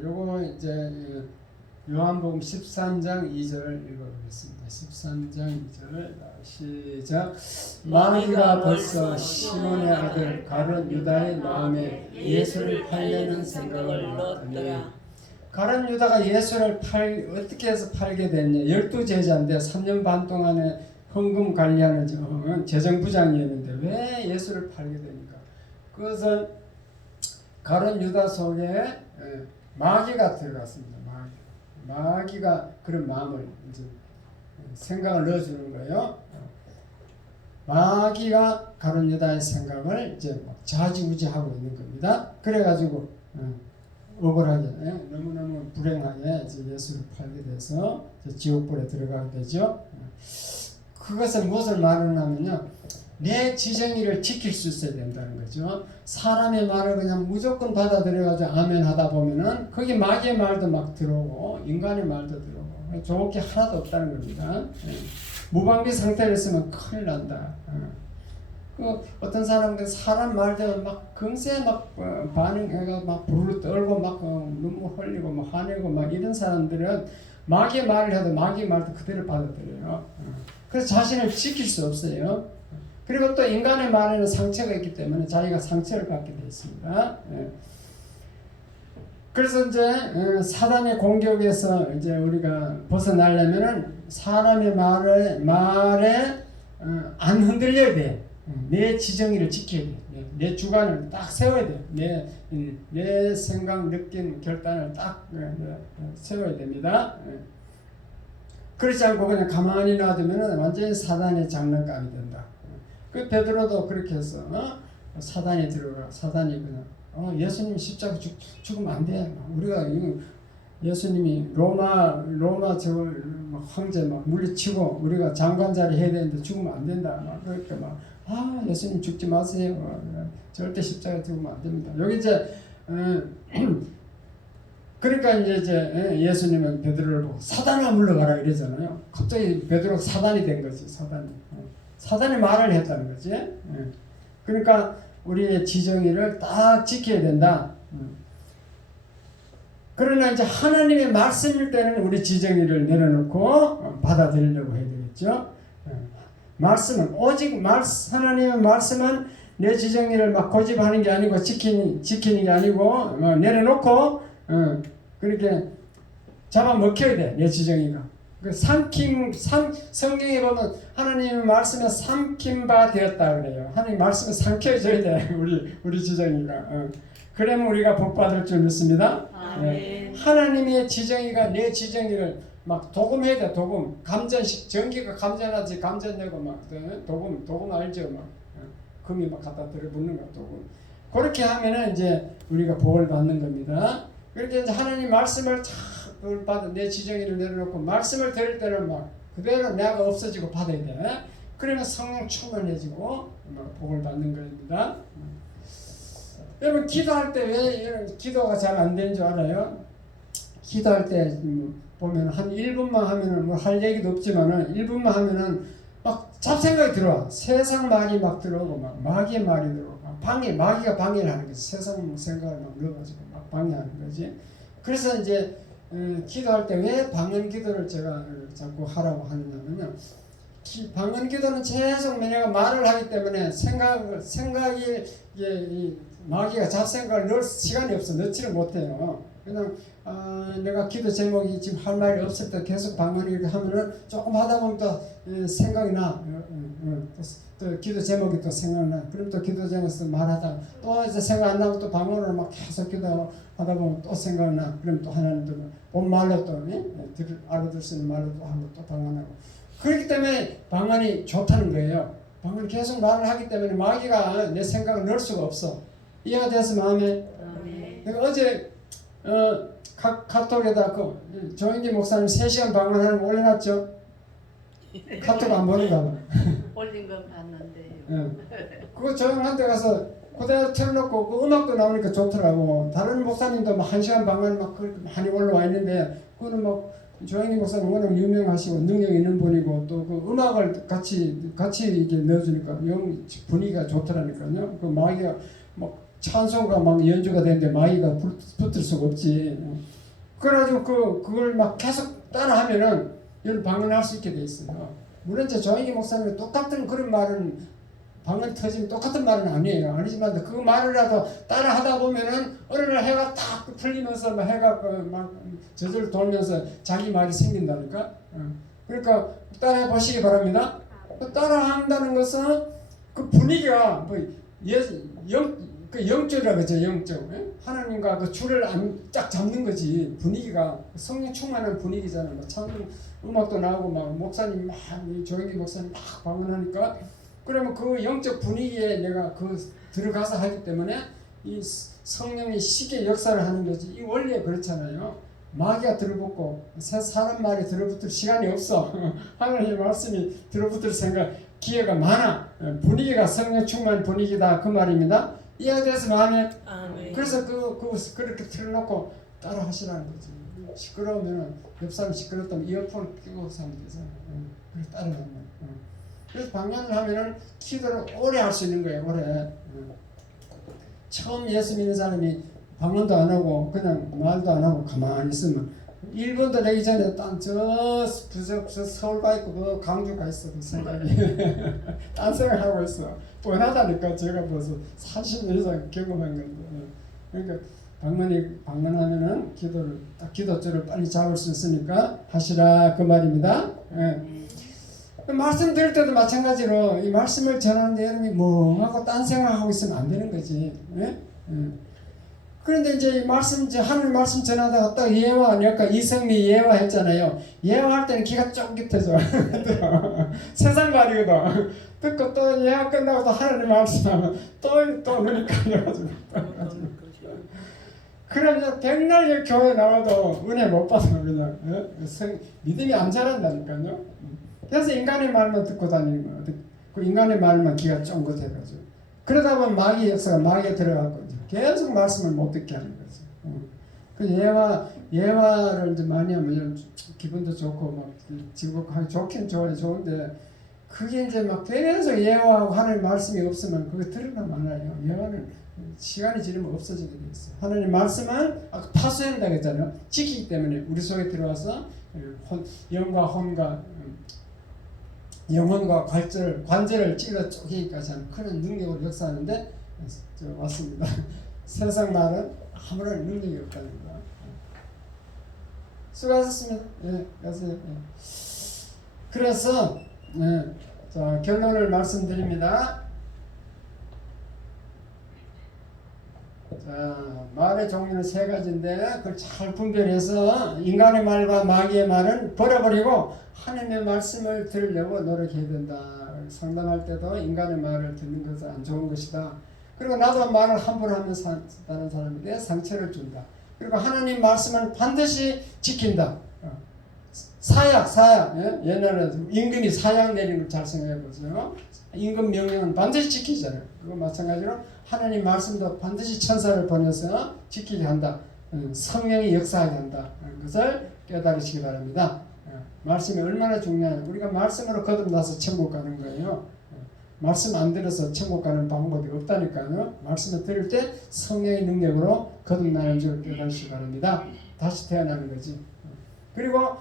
요거 이제 요한복음 13장 2절을 읽어보겠습니다. 13장 2절 시작. 마귀가 벌써 시몬의 아들 가룟 유다의 마음에 예수를 팔려는 생각을 넣었더니. 가룟 유다가 예수를 어떻게 해서 팔게 됐냐? 12제자인데 3년 반 동안에 헌금 관리하는 재정부장이었는데 왜 예수를 팔게 되니까? 그것은 가룟 유다 속에 마귀가 들어갔습니다. 마귀가 그런 마음을 이제 생각을 넣어주는 거예요. 마귀가 가룟 유다의 생각을 이제 좌지우지하고 있는 겁니다. 그래가지고 억울하게 너무너무 불행하게 이제 예수를 팔게 돼서 지옥불에 들어가게 되죠. 그것은 무엇을 말하냐면요, 내 지정의를 지킬 수 있어야 된다는 거죠. 사람의 말을 그냥 무조건 받아들여가지고 아멘 하다 보면은 거기 마귀의 말도 막 들어오고 인간의 말도 들어오고 좋을 게 하나도 없다는 겁니다. 무방비 상태로 있으면 큰일 난다. 그 어떤 사람들 사람 말대로 막 금세 막 반응해가 막 부르르 떨고 막 눈물 흘리고 막 화내고 막 이런 사람들은 마귀의 말을 해도 마귀의 말도 그대로 받아들여요. 그래서 자신을 지킬 수 없어요. 그리고 또 인간의 말에는 상처가 있기 때문에 자기가 상처를 받게 되어 있습니다. 그래서 이제 사단의 공격에서 이제 우리가 벗어나려면은 사람의 말에 안 흔들려야 돼. 내 지정의를 지켜야 돼. 내 주관을 딱 세워야 돼. 내 생각, 느낌, 결단을 딱 세워야 됩니다. 그렇지 않고 그냥 가만히 놔두면 완전히 사단의 장난감이 된다. 그 베드로도 그렇게 해서 사단이 들어가. 사단이 그냥 예수님 십자가 죽으면 안 돼. 우리가 예수님이 로마 저 황제 막 물리치고 우리가 장관 자리 해야 되는데 죽으면 안 된다. 막 그러니까 막 예수님 죽지 마세요. 절대 십자가 죽으면 안 됩니다. 여기 이제 그러니까 이제 예수님은 베드로를 보고 사단아 물러가라 이러잖아요. 갑자기 베드로가 사단이 된 거지. 사단이 말을 했다는 거지. 그러니까 우리의 지정의를 딱 지켜야 된다. 그러나 이제 하나님의 말씀일 때는 우리 지정의를 내려놓고 받아들이려고 해야 되겠죠. 말씀은 오직 하나님의 말씀은 내 지정의를 막 고집하는 게 아니고 지키는 게 아니고 내려놓고 그렇게 잡아먹혀야 돼. 내 지정의가. 성경에 보면 하나님의 말씀에 삼킨 바 되었다 그래요. 하나님 말씀에 삼켜져야 돼. 우리 지정의가. 그러면 우리가 복 받을 줄 믿습니다. 하나님의 지정의가 내 지정의를 막 도금해야 돼. 도금. 감전식 전기가 감전하지. 감전되고 막 도금 알죠? 막 금이 막 갖다 들어붙는 거 도금. 그렇게 하면은 이제 우리가 복을 받는 겁니다. 그렇게 이제 하나님 말씀을 받아 내 지정의를 내려놓고 말씀을 들을 때는 막 그대로 내가 없어지고 받아야 돼. 그러면 성령 충만해지고 막 복을 받는 겁니다. 여러분 기도할 때 왜 이런 기도가 잘 안 되는 줄 알아요? 기도할 때 보면 한 1분만 하면은 뭐 할 얘기도 없지만은 1분만 하면은 막 잡생각이 들어와. 세상 말이 막 들어오고 막 마귀의 말이 들어오고 막 마귀가 방해를 하는 거지. 세상 생각을 막 넣어가지고 막 방해하는 거지. 그래서 이제 기도할 때 왜 방언 기도를 제가 자꾸 하라고 하느냐면요. 방언 기도는 계속 내가 말을 하기 때문에 생각이 이 마귀가 잡생각을 넣을 시간이 없어. 넣지를 못해요. 그냥 내가 기도 제목이 지금 할 말이 없을 때 계속 방언 이렇게 하면은 조금 하다 보면 또 생각이 나. 또 기도 제목이 또 생각나. 그럼 또 기도 제목에서 말하다가 또 이제 생각 안 나고 또 방언으로 막 계속 기도하다 보면 또 생각나. 그럼 또 하나님도 본 말로 또 알아들 수 있는 말로 또 하고 또 방언하고. 그렇기 때문에 방언이 좋다는 거예요. 방언 계속 말을 하기 때문에 마귀가 내 생각을 넣을 수가 없어. 이해가 돼서 마음에. 내가 어제 카톡에다 조인기 목사님 3시간 방언하는 거 올려놨죠? 카톡 안 보는가 봐. 올린 건 봤는데. 그거 조용한 데 가서 그대로 틀어놓고 그 음악도 나오니까 좋더라고. 다른 목사님도 막 1시간 방언 막 많이 올라와 있는데 그거는 막 조인기 목사님 워낙 유명하시고 능력 있는 분이고 또 그 음악을 같이 이렇게 넣어주니까 분위기가 좋더라니까요. 그 마귀가 막 찬송가 막 연주가 되는데 마귀가 붙을 수가 없지. 그래가지고 그걸 막 계속 따라하면은 이런 방언할 수 있게 돼 있어요. 물론 이제 조인기 목사님이 똑같은 그런 말은 방언 터지면 똑같은 말은 아니지만 그 말을라도 따라 하다 보면은 어느 날 해가 탁 풀리면서 막 해가 막 저절로 돌면서 자기 말이 생긴다니까. 그러니까 따라 보시기 바랍니다. 따라 한다는 것은 그 분위기가 뭐 영적이라고 그러죠. 영적. 하나님과 그 줄을 쫙 잡는 거지. 분위기가 성령 충만한 분위기잖아. 뭐 찬송 음악도 나오고 막 목사님 막 조영기 목사님 막 방언하니까 그러면 그 영적 분위기에 내가 들어가서 하기 때문에 이 성령이 쉽게 역사를 하는 거지. 이 원리가 그렇잖아요. 마귀가 들어붙고 사람 말이 들어붙을 시간이 없어. 하나님의 말씀이 들어붙을 기회가 많아. 분위기가 성령 충만 분위기다 그 말입니다. 이해돼서 마음에. 그래서 그렇게 틀어놓고 따라 하시라는 거지. 시끄러우면 옆 사람 시끄럽다면 이어폰을 끼고 하면 되잖아. 그래서 따라하면. 그래서 방언을 하면은 기도를 오래 할 수 있는 거예요. 오래. 처음 예수 믿는 사람이 방언도 안 하고 그냥 말도 안 하고 가만히 있으면 1분도 되기 전에 저 서울 가 있고 그 강주 가 있어. 그 생각이 딴 생각하고 있어. 뻔하다니까. 제가 벌써 40년 이상 경험한 건데. 그러니까 방언하면은 기도줄을 빨리 잡을 수 있으니까 하시라 그 말입니다. 말씀 드릴 때도 마찬가지로 이 말씀을 전하는데 여러분이 멍하고 딴 생각하고 있으면 안 되는 거지. 그런데 이제 하늘 말씀 전하다가 딱 예화하니까 이성미 예화했잖아요. 예화할 때는 기가 쫄깃해져. 세상 말이거든. 듣고 또 예화 끝나고 또 하나님 말씀하면 또 눈이 깔려가지고. 그러면 백날 교회 나와도 은혜 못 받아 그냥. 믿음이 안 자란다니까요. 그래서 인간의 말만 듣고 다니는 거야. 그 인간의 말만 기가 쫑긋해가지고. 그러다 보면 마귀 역사가 마귀에 들어가고 계속 말씀을 못 듣게 하는 거죠. 그 예화를 이제 많이 하면 기분도 좋고 막 즐겁고 좋긴 좋은데 그게 이제 막 계속 예화하고 하나님 말씀이 없으면 그거 들으나 말아요. 예화는 시간이 지나면 없어지게 돼 있어요. 하나님 말씀은 아까 파수한다고 했잖아요. 지키기 때문에 우리 속에 들어와서 영혼과 관절을 찔러 쪼개기까지 하는 그런 능력으로 역사하는데 왔습니다. 세상 말은 아무런 능력이 없다는 거. 수고하셨습니다. 가세요. 그래서 자, 결론을 말씀드립니다. 자, 말의 종류는 3가지인데 그걸 잘 분별해서 인간의 말과 마귀의 말은 버려버리고 하나님의 말씀을 들으려고 노력해야 된다. 상담할 때도 인간의 말을 듣는 것은 안 좋은 것이다. 그리고 나도 말을 함부로 하면 다른 사람에게 상처를 준다. 그리고 하나님 말씀을 반드시 지킨다. 사약. 옛날에 임금이 사약 내리는 걸 잘 생각해 보세요. 임금 명령은 반드시 지키잖아요. 그거 마찬가지로 하나님 말씀도 반드시 천사를 보내서 지키게 한다. 성령이 역사하게 한다. 하는 것을 깨달으시기 바랍니다. 말씀이 얼마나 중요한, 우리가 말씀으로 거듭나서 천국 가는 거예요. 말씀 안 들어서 천국 가는 방법이 없다니까요. 말씀을 들을 때 성령의 능력으로 거듭나는 줄 깨달으시기 바랍니다. 다시 태어나는 거지. 그리고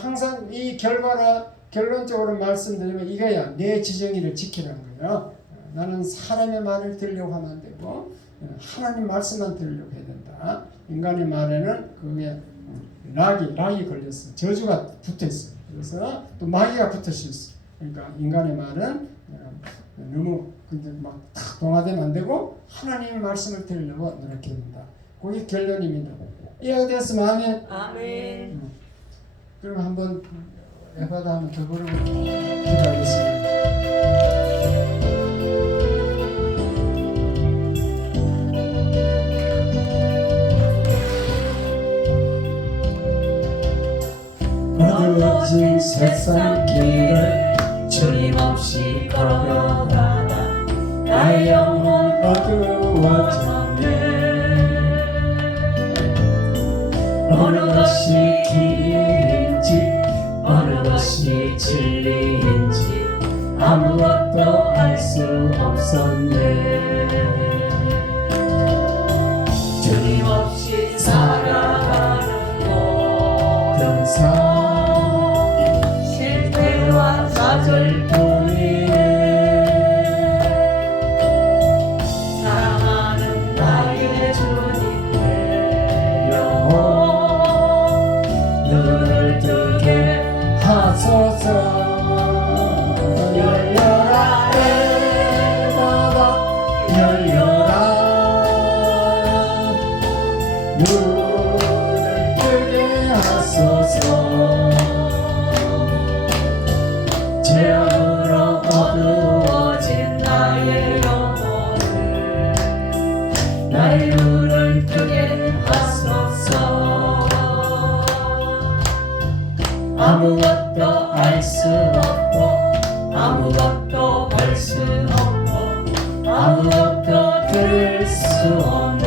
항상 이 결론적으로 말씀드리면 이거야. 내 지정의를 지키라는 거예요. 나는 사람의 말을 들으려고 하면 안 되고 하나님 말씀만 들으려고 해야 된다. 인간의 말에는 그게 락이 걸렸어. 저주가 붙어있어. 그래서 또 마귀가 붙을 수 있어. 그러니까 인간의 말은 너무 막탁 동화되면 안 되고 하나님의 말씀을 들으려고 노력해야 된다. 그게 결론입니다. 이해가 되었으면 아멘. 아멘. 그럼 한번 에바다 한번 더 부르고 기도하겠습니다. 어두워진 세상 길을 주님 없이 걸어가다 나의 영혼 어두워졌네. 어느 것이 길인지 어느 것이 진리인지 아무것도 알 수 없었네. 주님 없이 살아가는 모든 삶 실패와 좌절뿐이네. 사랑하는 나의 주님 내 영혼 눈을 뜨게 하소서. 열려라 에바다 열려라. 눈을 뜨게 하소서. 죄악으로 어두워진 나의 영혼을 나의 눈을 뜨게 하소서. 아무것도 알 수 없고 아무것도 볼 수 없고 아무것도 들을 수 없는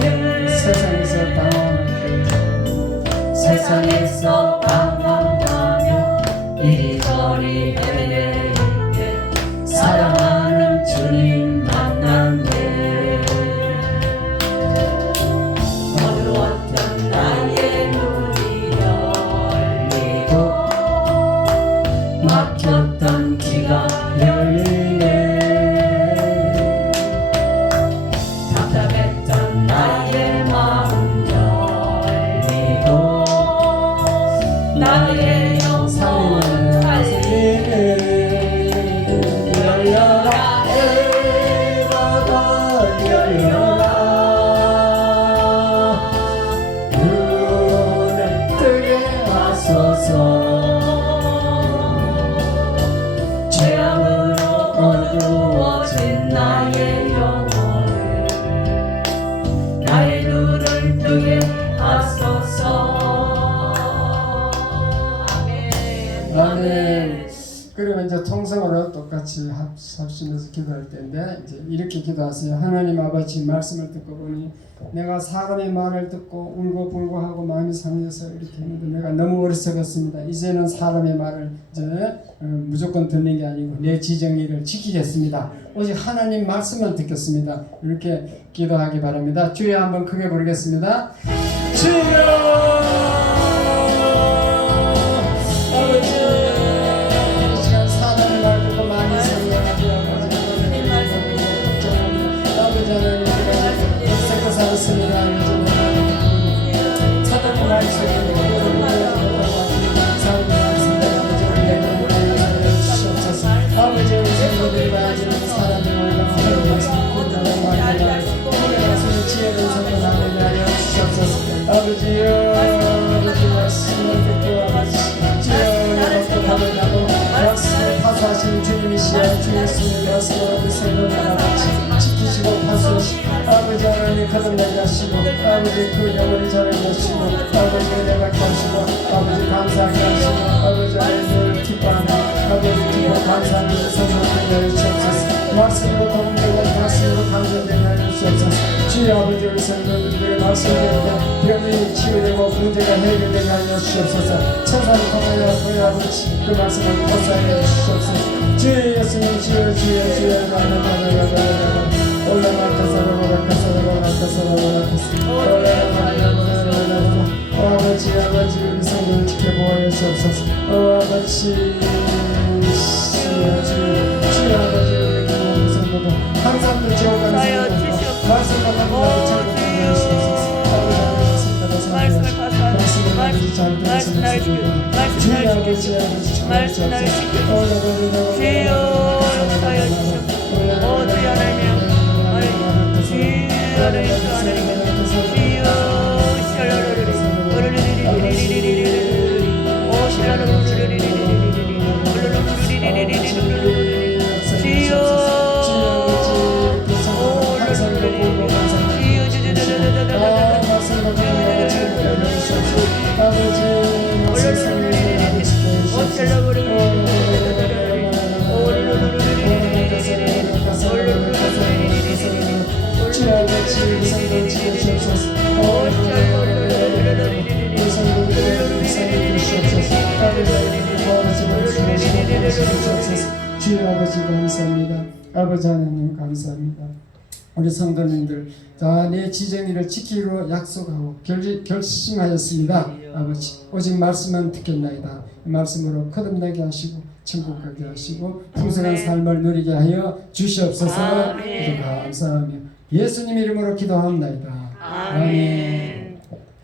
세상에서 방황하며 이리저리 헤매일 때 사랑하는 주님 만났네. 어두웠던 나의 눈이 열리고 막혔던 귀가 열리네. 답답했던 나의 마음 열리고 나의 영혼을 살리네. 열려라 에바다 열려라. 눈을 뜨게 하소서. 죄악으로 어두워진 나의 영혼을 나의 눈을 뜨게 하소서. 아멘. 아멘. 그러면 이제 통성으로 똑같이 합심해서 기도할 때인데 이제 이렇게 기도하세요. 하나님 아버지 말씀을 듣고 보니 내가 사람의 말을 듣고 울고 불고 하고 마음이 상해서 이렇게 했는데 내가 너무 어리석었습니다. 이제는 사람의 말을 이제 무조건 듣는 게 아니고 내 지정의를 지키겠습니다. 오직 하나님 말씀만 듣겠습니다. 이렇게 기도하기 바랍니다. 주여 한번 크게 부르겠습니다. 주여! 살았습니다. 사단의 말씀을 주시옵소서. 아버지 우리 성도들이 가지는 사람의 말과 하나님의 말씀을 지혜로운 성도 나누게 하여 주시옵소서. 아버지여 아버지 말씀을 듣고 주여 먹고 밥을 하고 말씀을 파수하시는 주님이시여 주 예수님의 말씀으로 그 성도들과 같이 지키시고 파수하시고 아버지 하나님 거듭나게 하시고 아버지 그 영혼이 저를 모시고 아버지 은혜받게 하시고 아버지 감사하게 하시고 아버지 하나님을 기뻐하는 아버지 기뻐 감사하는 성도들 하여 주옵소서. 말씀으로 도움되고 말씀으로 강조되게 하여 주시옵소서. 주여 아버지 우리 성도님들의 말씀대로 병이 치유되고 문제가 해결되게 하여 주시옵소서. 천사를 통하여 우리 아버지 그 말씀을 고사해 주시옵소서. 주여 예수님 주여 주여 주여 나나나나나나나 아버지 아버지 우리 성도를 지켜보아 주옵소서. 아버지 주여 아버지 우리 성도도 항상 또 지어가는 성도도 말씀과 함께 지켜보아 주옵소서. 말씀을 가서 말씀 날 지켜 말씀 날 지켜 말씀 날 지켜 주여 역사하여 주시옵소서. 주여 하나님 주여 하나님 주여 주여 아버지 감사합니다. 아버지 하나님 감사합니다. 우리 성도님들 다 내 지정의를 지키기로 약속하고 결심하였습니다. 아버지 오직 말씀만 듣겠나이다. 이 말씀으로 거듭나게 하시고 천국 가게 하시고 풍성한 삶을 누리게 하여 주시옵소서. 기도 감사하며 예수님 이름으로 기도합나이다. 아멘.